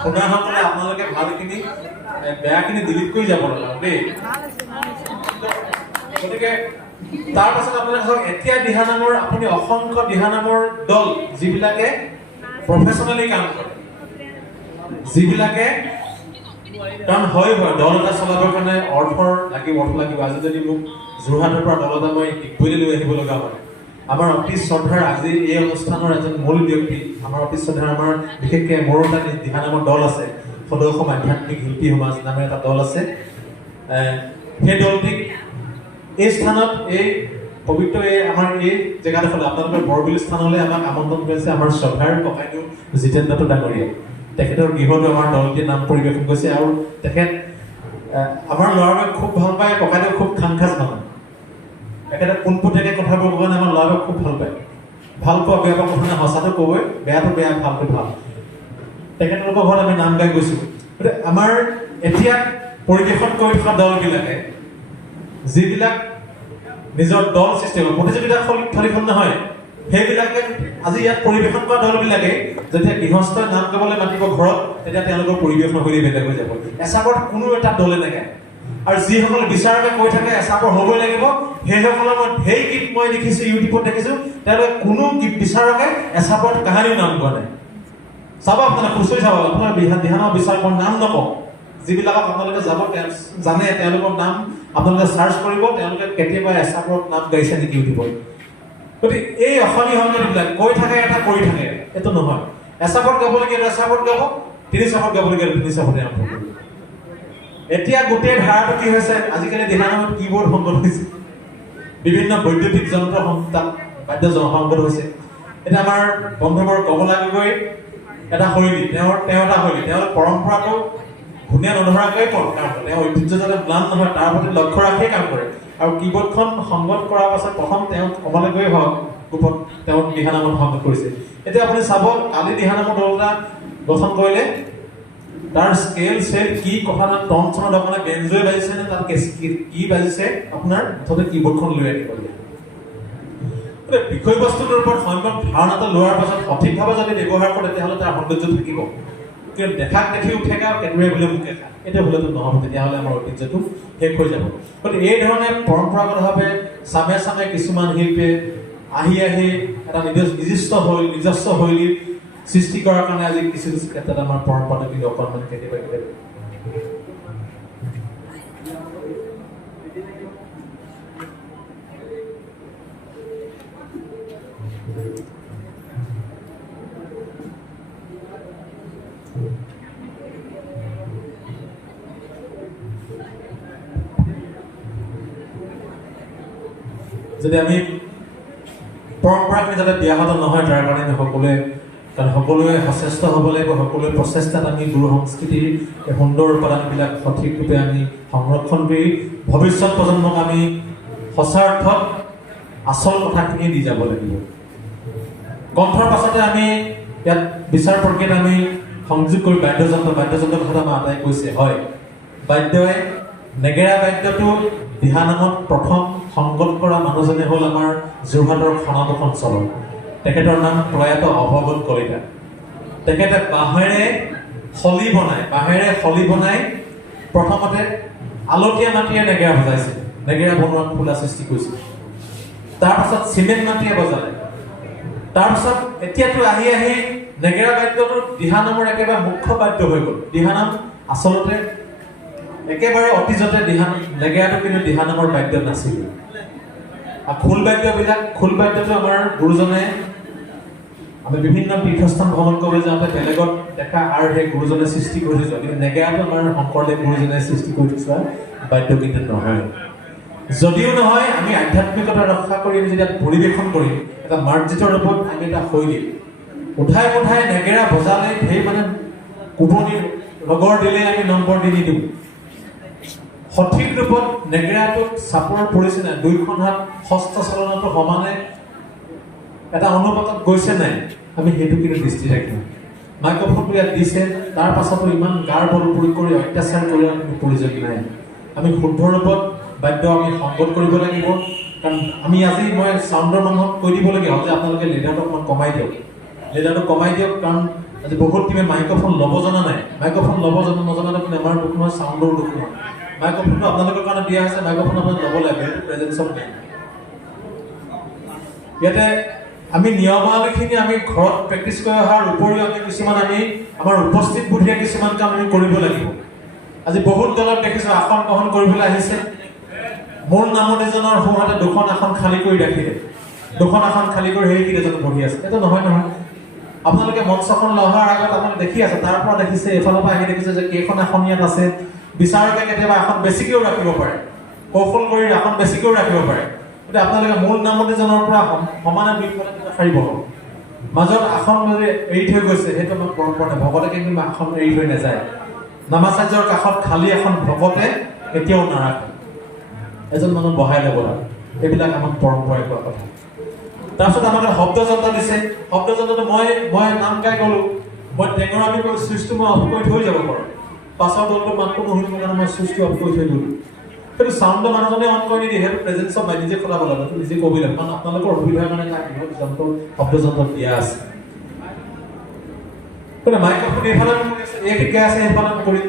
শুনাসকলে আপোনালোকে ভালখিনি বেয়াখিনি ডিলিট কৰি যাব লগা দেই। গতিকে তাৰপাছত আপোনালোকে ধৰক এতিয়া দিহানামৰ আপুনি অসংখ্য দিহানামৰ দল যিবিলাকে প্ৰফেচনেলি কাম কৰে, যিবিলাকে কাৰণ হয় দল এটা চলাবৰ কাৰণে অৰ্থ লাগিব। আজি যদি মোক যোৰহাটৰ পৰা দল এটা মই ডিগবৈলৈ লৈ আহিব লগা হয়, আমাৰ অতি শ্ৰদ্ধাৰ আজি এই অনুষ্ঠানৰ এজন মূল ব্যক্তি, আমাৰ অতি শ্ৰদ্ধাৰ আমাৰ বিশেষকৈ মোৰ এটা দিহানামৰ দল আছে, সদৌ অসম আধ্যাত্মিক শিল্পী সমাজ নামেৰে এটা দল আছে। সেই দলটিক এই স্থানত, এই পবিত্ৰ আমাৰ এই জেগাডোখৰলৈ আপোনালোকৰ বৰবিল স্থানলৈ আমাক আমন্ত্ৰণ কৰিছে আমাৰ শ্ৰদ্ধাৰ ককাইদেউ জিতেন্দ্ৰ ডাঙৰীয়া। তেখেতৰ গৃহতো আমাৰ দলটিৰ নাম পৰিৱেশন কৰিছে আৰু তেখেত আমাৰ ল'ৰাবোৰে খুব ভাল পায়, ককাইদেউ খুব খাংখাজ মানুহ। তেখেতে পোনপটীয়াকৈ কথাবোৰ ক'ব কাৰণে আমাৰ ল'ৰাবোৰে খুব ভাল পায়। ভাল পোৱা বেয়া পোৱা কথা নাই, সঁচাটো ক'বই, বেয়াটো বেয়া, ভালটো ভাল। তেখেতলোকৰ ঘৰত আমি নাম গাই গৈছোঁ। গতিকে আমাৰ এতিয়া পৰিৱেশন কৰি থকা দলবিলাকে যিবিলাক নিজৰ দল সৃষ্টি হ'ব, প্ৰতিযোগিতা থলীখন নহয়, সেইবিলাকে আজি ইয়াত পৰিৱেশন কৰা দলবিলাকে যেতিয়া গৃহস্থই নাম গাবলৈ মাতিব ঘৰত, তেতিয়া তেওঁলোকৰ পৰিৱেশন শৈলী বেলেগ হৈ যাব। এচাপত কোনো এটা দলে নাগায়। আৰু যিসকলে বিচাৰকে কৈ থাকে এচাপৰ হ'বই লাগিব, সেইসকলৰ মই ঢেৰ গীত মই দেখিছোঁ, ইউটিউবত দেখিছোঁ, তেওঁলোকে কোনো গীত বিচাৰকে এচাপত কাহানিও নাম গোৱা নাই। চাব আপোনালোকে খুচৰি চাব, আপোনাৰ দিহানামৰ বিচাৰকৰ নাম নকওঁ, যিবিলাকক আপোনালোকে যাব জানে তেওঁলোকৰ নাম আপোনালোকে চাৰ্চ কৰিব, তেওঁলোকে কেতিয়াবা এচাপত নাম গাইছে নেকি ইউটিউবত। গতিকে এই অশনি সংগীতবিলাক কৈ থাকে এটা কৰি থাকে, এইটো নহয়। এচাপত গাবলগীয়া এচাপত গাব, ৩ চাপত গাবলগীয়া ৩ চাপতে আৰম্ভ কৰিব। এতিয়া গোটেই ধাৰাটো কি হৈছে, আজিকালি দিহানামত কীবৰ্ড সংগত হৈছে, বিভিন্ন বৈদ্যুতিক যন্ত্ৰ তাত বাদ্য সংগত হৈছে। এতিয়া আমাৰ বন্ধুবৰ কমলা গগৈ এটা শৈলী, তেওঁৰ এটা শৈলী, তেওঁৰ পৰম্পৰাটো ধুনীয়া নধৰাকৈ কাম কৰে, তেওঁ ঐতিহ্য যাতে ম্লান নহয় তাৰ প্ৰতি লক্ষ্য ৰাখিয়ে কাম কৰে। আৰু কীবৰ্ডখন সংগত কৰাৰ পাছত প্ৰথম তেওঁ কমলা গগৈ হওক গ্ৰুপত তেওঁ দিহানামত সংগত কৰিছে। এতিয়া আপুনি চাব, কালি দিহানামৰ দল এটা গঠন কৰিলে, তাৰ স্কেল চেল কি কথা নাই, টন চনৰ দোকানে বেঞ্জই বাজিছে নে তাত কি বাজিছে, আপোনাৰ মুঠতে কীবৰ্ডখন লৈ আনিব লাগে। বিষয়বস্তুটোৰ ওপৰত সম্যক ধাৰণাটো লোৱাৰ পাছত সঠিকভাৱে যদি ব্যৱহাৰ কৰে, তেতিয়াহ'লে তাৰ সৌন্দৰ্য থাকিব। কিন্তু দেখাক দেখি উঠেগা কেনেদৰে বোলে মুখে খা, এইটো হ'লেতো নহ'ব, তেতিয়াহ'লে আমাৰ ঐতিহ্যটো শেষ হৈ যাব। গতিকে এই ধৰণে পৰম্পৰাগতভাৱে চামে চামে কিছুমান শিল্পীয়ে আহি এটা নিজস্ব শৈলীৰ সৃষ্টি কৰাৰ কাৰণে আজি কিছু ক্ষেত্ৰত আমাৰ পৰম্পৰাটো কিন্তু অকণমান কেতিয়াবা যদি আমি পৰম্পৰাখিনি যাতে ব্যাহত নহয়, তাৰ কাৰণে আমি সকলোৱে সচেষ্ট হ'ব লাগিব। সকলোৱে প্ৰচেষ্টাত আমি গুৰু সংস্কৃতিৰ সুন্দৰ উপাদানবিলাক সঠিক ৰূপে আমি সংৰক্ষণ কৰি ভৱিষ্যত প্ৰজন্মক আমি সঁচাৰ্থত আচল কথাখিনি দি যাব লাগিব। কণ্ঠৰ পাছতে আমি ইয়াত বিচাৰ প্ৰক্ৰিয়াত আমি সংযোগ কৰি বাদ্যযন্ত্ৰৰ কথা আমাৰ আটাই কৈছে। হয়, বাদ্যই নেগেৰা বাদ্যটো দিহানামত প্ৰথম সংগত কৰা মানুহজনে হ'ল আমাৰ যোৰহাটৰ খনামুখ অঞ্চলৰ, তেখেতৰ নাম প্ৰয়াত অভগত কলিতা। তেখেতে বাঁহেৰে খলি বনাই প্ৰথমতে আলতীয়া মাটিৰে নেগেৰা বজাইছিল, নেগেৰা বনোৱা খোলা সৃষ্টি কৰিছিল। তাৰপাছত চিমেণ্ট মাটিৰে বজালে। তাৰপিছত এতিয়াতো আহি নেগেৰা বাদ্যটো দিহানামৰ একেবাৰে মুখ্য বাদ্য হৈ গ'ল। দিহানাম আচলতে একেবাৰে অতীজতে নেগেৰাটো কিন্তু দিহানামৰ বাদ্য নাছিল। খোল বাদ্যটো আমাৰ গুৰুজনে, আমি বিভিন্ন তীৰ্থস্থান ভ্ৰমণ কৰিবলৈ যাওঁতে বেলেগত দেখা আৰু সেই গুৰুজনে সৃষ্টি কৰি থৈছে, কিন্তু নেগেৰাটো আমাৰ শংকৰদেৱ গুৰুজনে সৃষ্টি কৰি থৈছে বাদ্য কিন্তু নহয়। যদিও নহয় আমি আধ্যাত্মিকতা ৰক্ষা কৰি আমি যেতিয়া পৰিৱেশন কৰিম এটা মাৰ্জিতৰ ৰূপত আমি এটা শৈলী উঠাই নেগেৰা বজালে সেই মানে কোবনিৰ লগৰ দিলে আমি নম্বৰ দি নিদিওঁ সঠিক ৰূপত নেগেৰাটোত চাপৰ পৰিছে নাই দুইখন হাত হস্ত চলনাটো সমানে এটা অনুপাতত গৈছে নাই আমি সেইটো কিন্তু দৃষ্টি ৰাখিম মাইক্ৰফোনটো ইয়াত দিছে তাৰ পাছতো ইমান গাৰ বল প্ৰয়োগ কৰি অত্যাচাৰ কৰাৰ কোনো প্ৰয়োজন নাই আমি শুদ্ধ ৰূপত বাদ্য আমি সংগত কৰিব লাগিব কাৰণ আমি আজি মই চাউণ্ডৰ মানুহক কৈ দিবলগীয়া হ'ল যে আপোনালোকে লিডাৰটো অকণমান কমাই দিয়ক কাৰণ আজি বহুত টিমে মাইক্ৰফোন ল'ব জনা নাই মাইক্ৰফোন ল'ব নজনাটো কিন্তু আমাৰ দুখ নহয় চাউণ্ডৰ দুখ নহয় মাইক্ৰফোনটো আপোনালোকৰ কাৰণে দিয়া হৈছে মাইক্ৰফোন আপোনালোকে ল'ব লাগে প্ৰেজেন্স অফ মেইন ইয়াতে আমি নিয়মাৱলীখিনি আমি ঘৰত প্ৰেক্টিচ কৰি অহাৰ উপৰিও আমি কিছুমান আমি আমাৰ উপস্থিত বুদ্ধিয়ে কিছুমান কাম আমি কৰিব লাগিব আজি বহুত দলত দেখিছোঁ আসন গ্ৰহণ কৰিবলৈ আহিছে মূল নামতীজনৰ সোঁহাতে দুখন আসন খালী কৰি ৰাখিলে দুখন আসন খালী কৰি সেইখিনি এজন বহি আছে এইটো নহয় আপোনালোকে মঞ্চখন লহাৰ আগত আপোনালোকে দেখি আছে তাৰ পৰা দেখিছে এইফালৰ পৰা আহি দেখিছে যে কেইখন আসন ইয়াত আছে বিচাৰকে কেতিয়াবা আসন বেছিকৈও ৰাখিব পাৰে কৌশল কৰি আসন বেছিকৈও ৰাখিব পাৰে কিন্তু আপোনালোকে মূল নামতীজনৰ পৰা সমানে দুইফালে সাৰিব মাজত আসন এৰি থৈ গৈছে সেইটো আমাক পৰম্পৰা নাই ভকতে কিন্তু আসন এৰি থৈ নাযায় নামাচাৰ্যৰ কাষত খালী এখন ভকতে কেতিয়াও নাৰাখে এজন মানুহ বহাই ল'ব লাগে এইবিলাক আমাক পৰম্পৰাই কোৱা কথা তাৰপিছত আমাক শব্দযন্ত্ৰ দিছে শব্দযন্ত্ৰটো মই নাম গাই গ'লো মই টেঙৰা আমি চুইচটো মই অফ কৰি থৈ যাব পাৰোঁ পাছৰ দলটো মাতটো নুশুনিব কাৰণে মই চুইচটো অফ কৰি থৈ গ'লো সেইটো চাউণ্ডৰ মানুহজনে অন কৰি নিদিয়ে সেইটো প্ৰেজেন্স অফ নিজে খোলাব লাগে নিজে ক'ব লাগিব কাৰণ আপোনালোকৰ অসুবিধাৰ কাৰণে তাক যন্ত্ৰ শব্দযন্ত্ৰ দিয়া আছে মাইক্ৰফোন এইফালে এই শিকাই আছে সেইফালে কৰি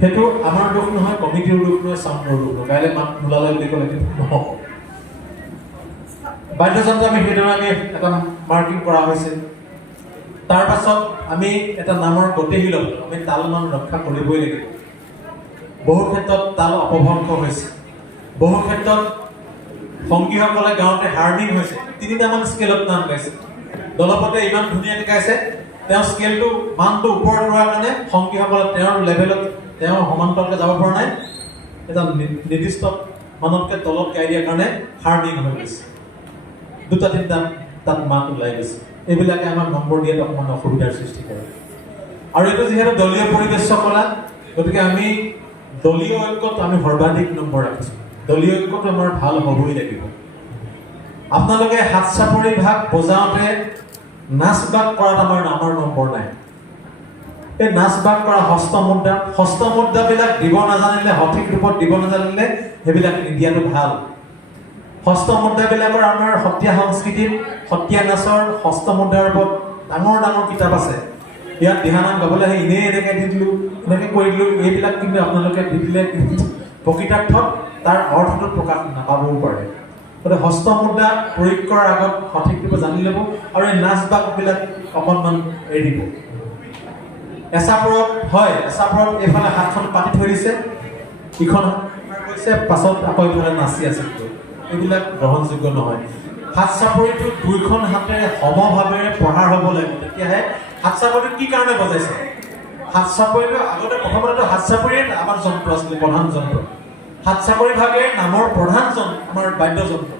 সেইটো আমাৰ দুখ নহয় কমিটিৰ দুখ নহয় চাউণ্ডৰ দুখ নহয় কাইলৈ মাত নোলালে বুলি ক'লে নহ'ব বাদ্যযন্ত্ৰ আমি সেইদৰে আমি এটা মাৰ্কিং কৰা হৈছে তাৰ পাছত আমি এটা নামৰ গতিশীল আমি তালমান ৰক্ষা কৰিবই লাগিব বহু ক্ষেত্ৰত তাল অপভ্ৰংশ হৈছে বহু ক্ষেত্ৰত সংগীসকলে গাওঁতে হাৰ্নিং হৈছে 3টামান স্কেলত নাম গাইছে দলপতে ইমান ধুনীয়াকৈ গাইছে তেওঁ স্কেলটো মানটো ওপৰত লোৱাৰ কাৰণে সংগীসকলে তেওঁৰ লেভেলত তেওঁ সমান্তৰালকৈ যাব পৰা নাই এটা নিৰ্দিষ্ট মানতকৈ তলত গাই দিয়াৰ কাৰণে হাৰ্নিং হৈ গৈছে 2-3টা তাত মাত ওলাই গৈছে এইবিলাকে আমাক নম্বৰ দিয়াত অকণমান অসুবিধাৰ সৃষ্টি কৰে আৰু এইটো যিহেতু দলীয় পৰিৱেশ কলা গতিকে আমি দলীয় ঐক্যত আমি সৰ্বাধিক নম্বৰ ৰাখিছোঁ দলীয় ঐক্যটো আমাৰ ভাল হ'বই লাগিব আপোনালোকে হাত চাপৰি ভাগ বজাওঁতে নাচ বাগ কৰাত আমাৰ নম্বৰ নাই এই নাচ বাগ কৰা হস্তমুদ্ৰাবিলাক দিব নাজানিলে সঠিক ৰূপত দিব নাজানিলে সেইবিলাক নিদিয়াটো ভাল হস্তমুদ্ৰাবিলাকৰ আমাৰ সত্ৰীয়া সংস্কৃতিত সত্ৰীয়া নাচৰ হস্তমুদ্ৰাৰ ওপৰত ডাঙৰ কিতাপ আছে ইয়াত দিহানাম গাবলৈ আহি এনেই এনেকৈ দি দিলোঁ এনেকৈ কৰি দিলোঁ এইবিলাক কিন্তু আপোনালোকে দি দিলে প্ৰকৃতাৰ্থত তাৰ অৰ্থটো প্ৰকাশ নাপাবও পাৰে গতিকে হস্তমুদ্ৰা প্ৰয়োগ কৰাৰ আগত সঠিক ৰূপে জানি ল'ব আৰু এই নাচ বাগবিলাক অকণমান এৰি দিব এচাপৰত এইফালে হাতখন পাতি থৈ দিছে ইখন গৈছে পাছত আকৌ এইফালে নাচি আছে এইবিলাক গ্ৰহণযোগ্য নহয় হাত চাপৰিটো দুইখন হাতেৰে সমভাৱেৰে প্ৰহাৰ হ'ব লাগিব তেতিয়াহে হাত চাপৰিটো কি কাৰণে বজাইছে হাত চাপৰিটো আগতে প্ৰথমতে হাত চাপৰিয়ে আমাৰ যন্ত্ৰ আছিলে প্ৰধান যন্ত্ৰ হাত চাপৰি ভাগে নামৰ প্ৰধান আমাৰ বাদ্যযন্ত্ৰ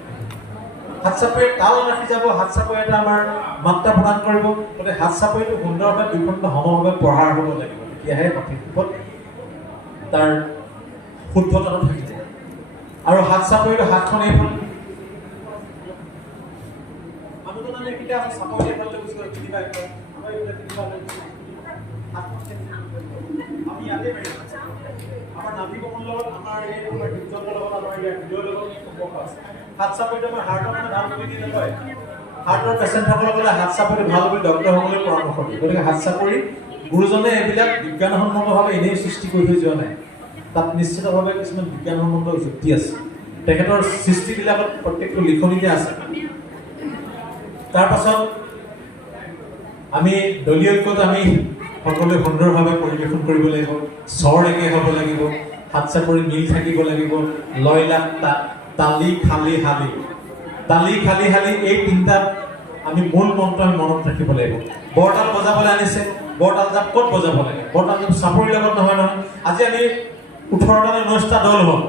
হাত চাপৰি তাল ৰাখি যাব হাত চাপৰি এটা আমাৰ মাত্ৰা প্ৰদান কৰিব গতিকে হাত চাপৰিটো সুন্দৰভাৱে দুইখনটো সমভাৱে প্ৰহাৰ হ'ব লাগিব তেতিয়াহে সঠিক ৰূপত তাৰ শুদ্ধতাটো থাকিব আৰু হাত চাপৰিটো হাতখন এইফালে মানুহজন আমি এইকেইটা চাপৰি এইফালে গুচি গ'ল কিবা আমাৰ এইফালে কিবা আমি ইয়াতে পাৰি আমাৰ নাভি কমল লগত আমাৰ এই হৃদযন্ত্ৰৰ লগত আমাৰ ইয়াৰ হৃদয়ৰ লগত সম্পৰ্ক আছে হাত চাপৰিটো আমাৰ হাৰ্টৰ কাৰণে ভাল বুলি দিয়ে নহয় হাৰ্টৰ পেচেণ্টসকলক ক'লে হাত চাপৰি ভাল বুলি ডক্টৰসকলে পৰামৰ্শ দিয়ে গতিকে হাত চাপৰি গুৰুজনে এইবিলাক বিজ্ঞানসন্মতভাৱে এনেই সৃষ্টি কৰি থৈ যোৱা নাই তাত নিশ্চিতভাৱে কিছুমান বিজ্ঞানসন্মত যুক্তি আছে তেখেতৰ সৃষ্টিবিলাকত প্ৰত্যেকটো লিখনিতে আছে তাৰ পাছত আমি দলীয় ঐক্যত আমি সকলোৱে সুন্দৰভাৱে পৰিৱেশন কৰিব লাগিব স্বৰ একে হ'ব লাগিব হাত চাপৰি মিল থাকিব লাগিব লয়লাস তালি খালি হালি এই তিনিটা আমি মূল মন্ত্ৰ আমি মনত ৰাখিব লাগিব বৰতাল বজাবলৈ আনিছে বৰতাল জাপ ক'ত বজাব লাগে বৰতাল জাপ চাপৰিৰ লগত নহয় আজি আমি 18টা নে 19টা দল হ'ল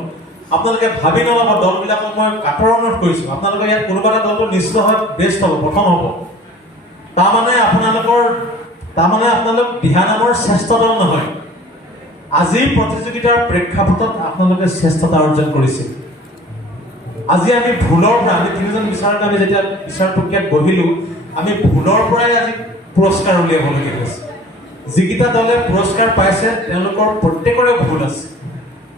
আপোনালোকে ভাবি নল'ব দলবিলাকক মই কাটৰ অনুৰোধ কৰিছোঁ আপোনালোকে ইয়াত কোনোবা এটা দলটো নিশ্চিত হয় বেষ্ট হ'ব প্ৰথম হ'ব তাৰমানে আপোনালোক দিহানামৰ শ্ৰেষ্ঠ দল নহয় আজিৰ প্ৰতিযোগিতাৰ প্ৰেক্ষাপটত আপোনালোকে শ্ৰেষ্ঠতা অৰ্জন কৰিছে আজি আমি ভুলৰ পৰা আমি তিনিজন বিচাৰক আমি যেতিয়া বিচাৰ প্ৰক্ৰিয়াত বহিলোঁ আমি ভুলৰ পৰাই আজি পুৰস্কাৰ উলিয়াবলগীয়া হৈছে যিকেইটা দলে পুৰস্কাৰ পাইছে তেওঁলোকৰ প্ৰত্যেকৰে ভুল আছে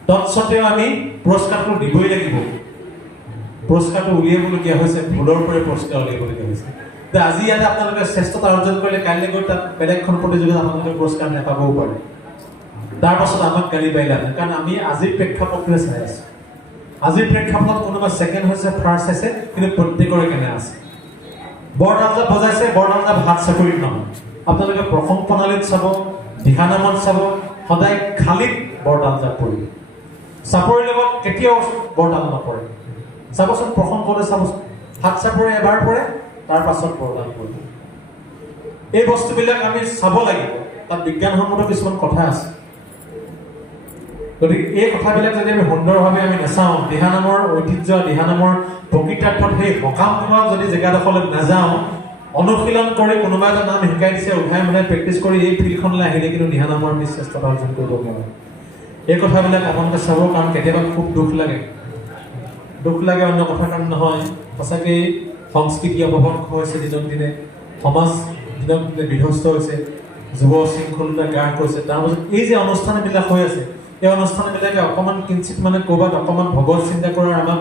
তৎসত্ত্বেও আমি পুৰস্কাৰটো দিবই লাগিব পুৰস্কাৰটো উলিয়াবলগীয়া হৈছে ভুলৰ পৰাই পুৰস্কাৰ উলিয়াবলগীয়া হৈছে আজি ইয়াতে আপোনালোকে শ্ৰেষ্ঠতা অৰ্জন কৰিলে কাইলৈ গৈ তাত বেলেগখন প্ৰতিযোগিতাত আপোনালোকে পুৰস্কাৰ নাপাবও পাৰে তাৰ পাছত আমাক গালি পাৰিলে কাৰণ আমি আজিৰ প্ৰেক্ষাপটটোৱে চাই আছোঁ আজিৰ প্ৰেক্ষাপটত কোনোবা ছেকেণ্ড হৈছে ফাৰ্ষ্ট হৈছে কিন্তু প্ৰত্যেকৰে কেনে আছে বৰতালজা বজাইছে বৰতালজা ভাত চাকৰিত নহয় আপোনালোকে প্ৰসং প্ৰণালীত চাব দিহানামত চাব সদায় খালীত বৰতালজা পৰিব চাপৰিৰ লগত কেতিয়াও বৰতাল নপৰে চাবচোন প্ৰসং কৰোঁতে চাবচোন হাত চাপৰি এবাৰ পৰে তাৰ পাছত বৰতাল পৰিব এই বস্তুবিলাক আমি চাব লাগিব তাত বিজ্ঞানসন্মত কিছুমান কথা আছে গতিকে এই কথাবিলাক যদি আমি সুন্দৰভাৱে আমি নাচাওঁ দিহানামৰ ঐতিহ্য দিহানামৰ প্ৰকৃতাৰ্থত সেই সকাম হোৱা যদি জেগাডোখৰলৈ নাযাওঁ অনুশীলন কৰি কোনোবা এটা নাম শিকাই দিছে উঠাই মানে প্ৰেক্টিছ কৰি এই ফিল্ডখনলৈ আহিলে কিন্তু দিহানামৰ আমি শ্ৰেষ্ঠতা অৰ্জন কৰিব নোৱাৰোঁ এই কথাবিলাক আপোনালোকে চাব কাৰণ কেতিয়াবা খুব দুখ লাগে অন্য কথাৰ কাৰণে নহয় সঁচাকৈ সংস্কৃতি অপভংশ হৈছে দিনক দিনে সমাজ দিনক দিনে বিধ্বস্ত হৈছে যুৱ শৃংখলতা গ্ৰাস কৰিছে তাৰ মাজত এই যে অনুষ্ঠানবিলাক হৈ আছে এই অনুষ্ঠানবিলাকে অকণমান কিঞ্চিত মানে ক'ৰবাত অকণমান ভগৱত চিন্তা কৰাৰ আমাক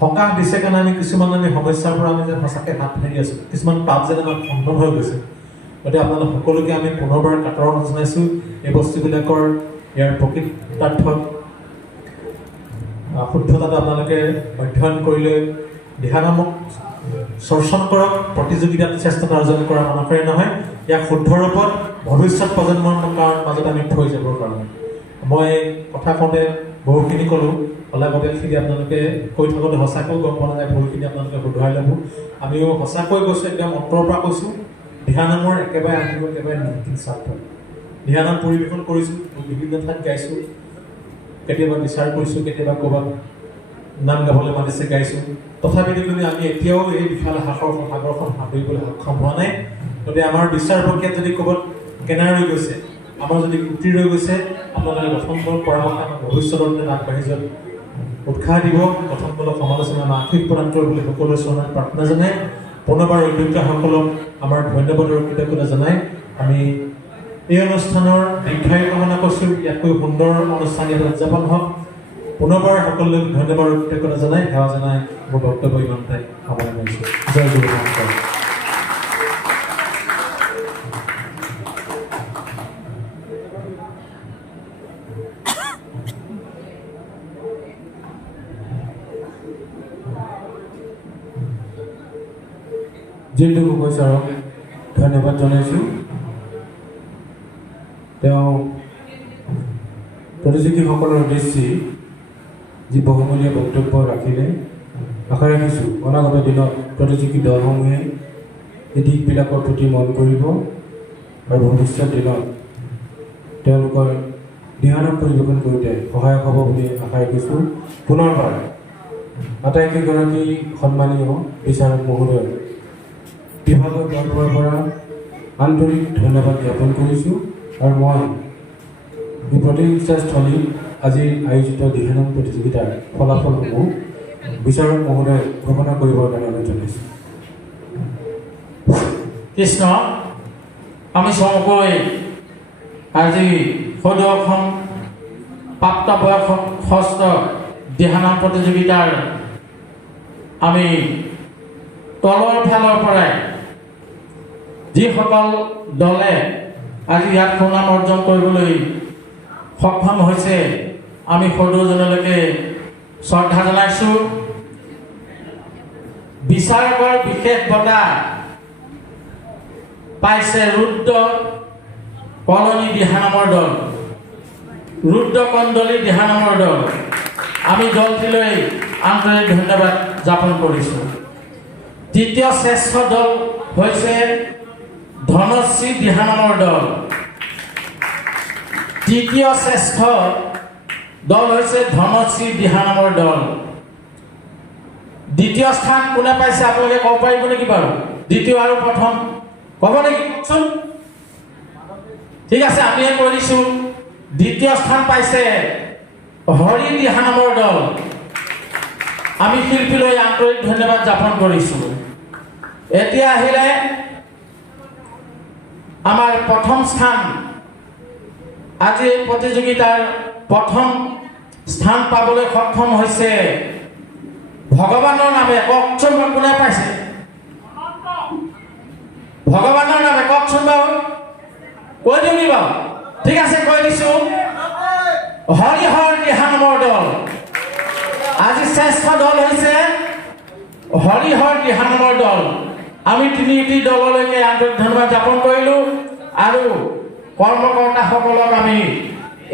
সকাহ দিছে কাৰণে আমি কিছুমান আমি সমস্যাৰ পৰা আমি যেন সঁচাকৈ হাত ফেৰি আছোঁ কিছুমান পাপ যেন আমাক খণ্ডন হৈ গৈছে গতিকে আপোনালোক সকলোকে আমি পুনৰবাৰ কাটৰ অনুৰোধ জনাইছোঁ এই বস্তুবিলাকৰ ইয়াৰ প্ৰকৃতাৰ্থত শুদ্ধতাটো আপোনালোকে অধ্যয়ন কৰি লৈ দিহানামক চৰ্চন কৰক প্ৰতিযোগিতাত শ্ৰেষ্ঠতা অৰ্জন কৰা মানসেৰে নহয় ইয়াক শুদ্ধ ৰূপত ভৱিষ্যত প্ৰজন্মৰ মাজত আমি থৈ যাবৰ কাৰণে মই কথা কওঁতে বহুখিনি ক'লোঁ অলাগতিয়ালখিনি আপোনালোকে কৈ থাকোঁতে সঁচাকৈ গম পোৱা নাযায় বহুখিনি আপোনালোকে শুধৰাই ল'ব আমিও সঁচাকৈ কৈছোঁ একদম অন্তৰৰ পৰা কৈছোঁ দিহানামৰ একেবাৰে আমিও একেবাৰে নিশিকিন ছাত্ৰ দিহানাম পৰিৱেশন কৰিছোঁ বিভিন্ন ঠাইত গাইছোঁ কেতিয়াবা বিচাৰ কৰিছোঁ কেতিয়াবা ক'ৰবাত নাম গাবলৈ মাতিছে গাইছোঁ তথাপিতো কিন্তু আমি এতিয়াও এই বিশাল সাগৰখন সাঁতুৰিবলৈ সক্ষম হোৱা নাই গতিকে আমাৰ বিচাৰ প্ৰক্ৰিয়াত যদি ক'ৰবাত কেনা ৰৈ গৈছে আমাৰ যদি ত্ৰুটি ৰৈ গৈছে আপোনালোকে গঠনমূলক পৰামৰ্শ আমাক ভৱিষ্যতৰ দিনত আগবাঢ়ি যোৱাত উৎসাহ দিব গঠনমূলক সমালোচনা আমাক আশীষ প্ৰদান কৰিবলৈ সকলোৰে চৰণত প্ৰাৰ্থনা জনাই পুনৰবাৰ উদ্যোক্তাসকলক আমাৰ ধন্যবাদ আৰু কৃতজ্ঞতা জনাই আমি এই অনুষ্ঠানৰ দীৰ্ঘায়ু কামনা কৰিছোঁ ইয়াতকৈ সুন্দৰ অনুষ্ঠান ইয়াত উদযাপন হওক পুনৰবাৰ সকলোকে ধন্যবাদ আৰু কৃতজ্ঞতা জনাই সেৱা জনাই মোৰ বক্তব্য ইমানতে সামৰণি মাৰিছোঁ জয় গুৰু নমস্কাৰ জিন্তু গগৈ ছাৰক ধন্যবাদ জনাইছোঁ তেওঁ প্ৰতিযোগীসকলৰ উদ্দেশ্যে যি বহুমূলীয়া বক্তব্য ৰাখিলে আশা ৰাখিছোঁ অনাগত দিনত প্ৰতিযোগী দলসমূহে এই দিশবিলাকৰ প্ৰতি মন কৰিব আৰু ভৱিষ্যত দিনত তেওঁলোকৰ দিহানাম পৰিৱেশন কৰোঁতে সহায়ক হ'ব বুলি আশা ৰাখিছোঁ পুনৰবাৰ আটাইকেইগৰাকী সন্মানীয় বিচাৰক মহোদয় বিভাগৰ তৰফৰ পৰা আন্তৰিক ধন্যবাদ জ্ঞাপন কৰিছোঁ আৰু মই এই প্ৰতিযোগিতাস্থলীত আজি আয়োজিত দিহানাম প্ৰতিযোগিতাৰ ফলাফলসমূহ বিচাৰক মহোদয় ঘোষণা কৰিবৰ কাৰণে অনুৰোধ জনাইছোঁ কৃষ্ণ আমি চমুকৈ আজি সদৌ অসম প্ৰাপ্তবয়সস্থ দিহানাম প্ৰতিযোগিতাৰ আমি তলৰ ফালৰ পৰাই যিসকল দলে আজি ইয়াত সুনাম অৰ্জন কৰিবলৈ সক্ষম হৈছে আমি সদৌজনলৈকে শ্ৰদ্ধা জনাইছোঁ বিচাৰকৰ বিশেষ বঁটা পাইছে ৰুদ্ৰ কলনী দিহানামৰ দল ৰুদ্ৰ কন্দলী দিহানামৰ দল আমি দলটিলৈ আন্তৰিক ধন্যবাদ জ্ঞাপন কৰিছোঁ তৃতীয় শ্ৰেষ্ঠ দল হৈছে ধনশ্ৰী দিহানামৰ দল তৃতীয় শ্ৰেষ্ঠ দল হৈছে ধনশ্ৰী দিহা নামৰ দল। দ্বিতীয় স্থান কোনে পাইছে আপোনালোকে ক'ব পাৰিব নেকি বাৰু? দ্বিতীয় আৰু প্ৰথম ক'ব নেকি? কওকচোন। ঠিক আছে, আমি কৈ দিছোঁ। দ্বিতীয় স্থান পাইছে হৰি দিহা নামৰ দল। আমি শিল্পীলৈ আন্তৰিক ধন্যবাদ জ্ঞাপন কৰিছোঁ। এতিয়া আহিলে আমাৰ প্ৰথম স্থান। আজি এই প্ৰতিযোগিতাৰ প্ৰথম স্থান পাবলৈ সক্ষম হৈছে ভগৱানৰ নামে। কওকচোন বাৰু কোনে পাইছে? ভগৱানৰ নামে কওকচোন বাৰু, কৈ দিওঁ নি বাৰু? ঠিক আছে, কৈ দিছোঁ। হৰিহৰ দিহা নামৰ দল। আজি শ্ৰেষ্ঠ দল হৈছে হৰিহৰ দিহা নামৰ দল। আমি তিনিটি দললৈকে আন্তৰিক ধন্যবাদ জ্ঞাপন কৰিলোঁ আৰু কৰ্মকৰ্তাসকলক আমি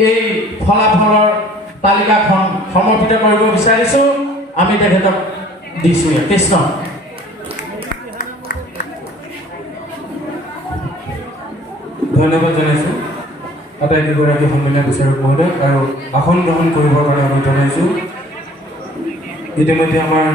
এই ফলাফলৰ তালিকাখন সমৰ্পিত কৰিব বিচাৰিছোঁ। আমি তেখেতক দিছোঁ। কৃষ্ণ। ধন্যবাদ জনাইছোঁ আটাইকেইগৰাকী সন্মানীয় বিচাৰক মহোদয় আৰু আসন গ্ৰহণ কৰিবৰ কাৰণে আমি জনাইছোঁ। ইতিমধ্যে আমাৰ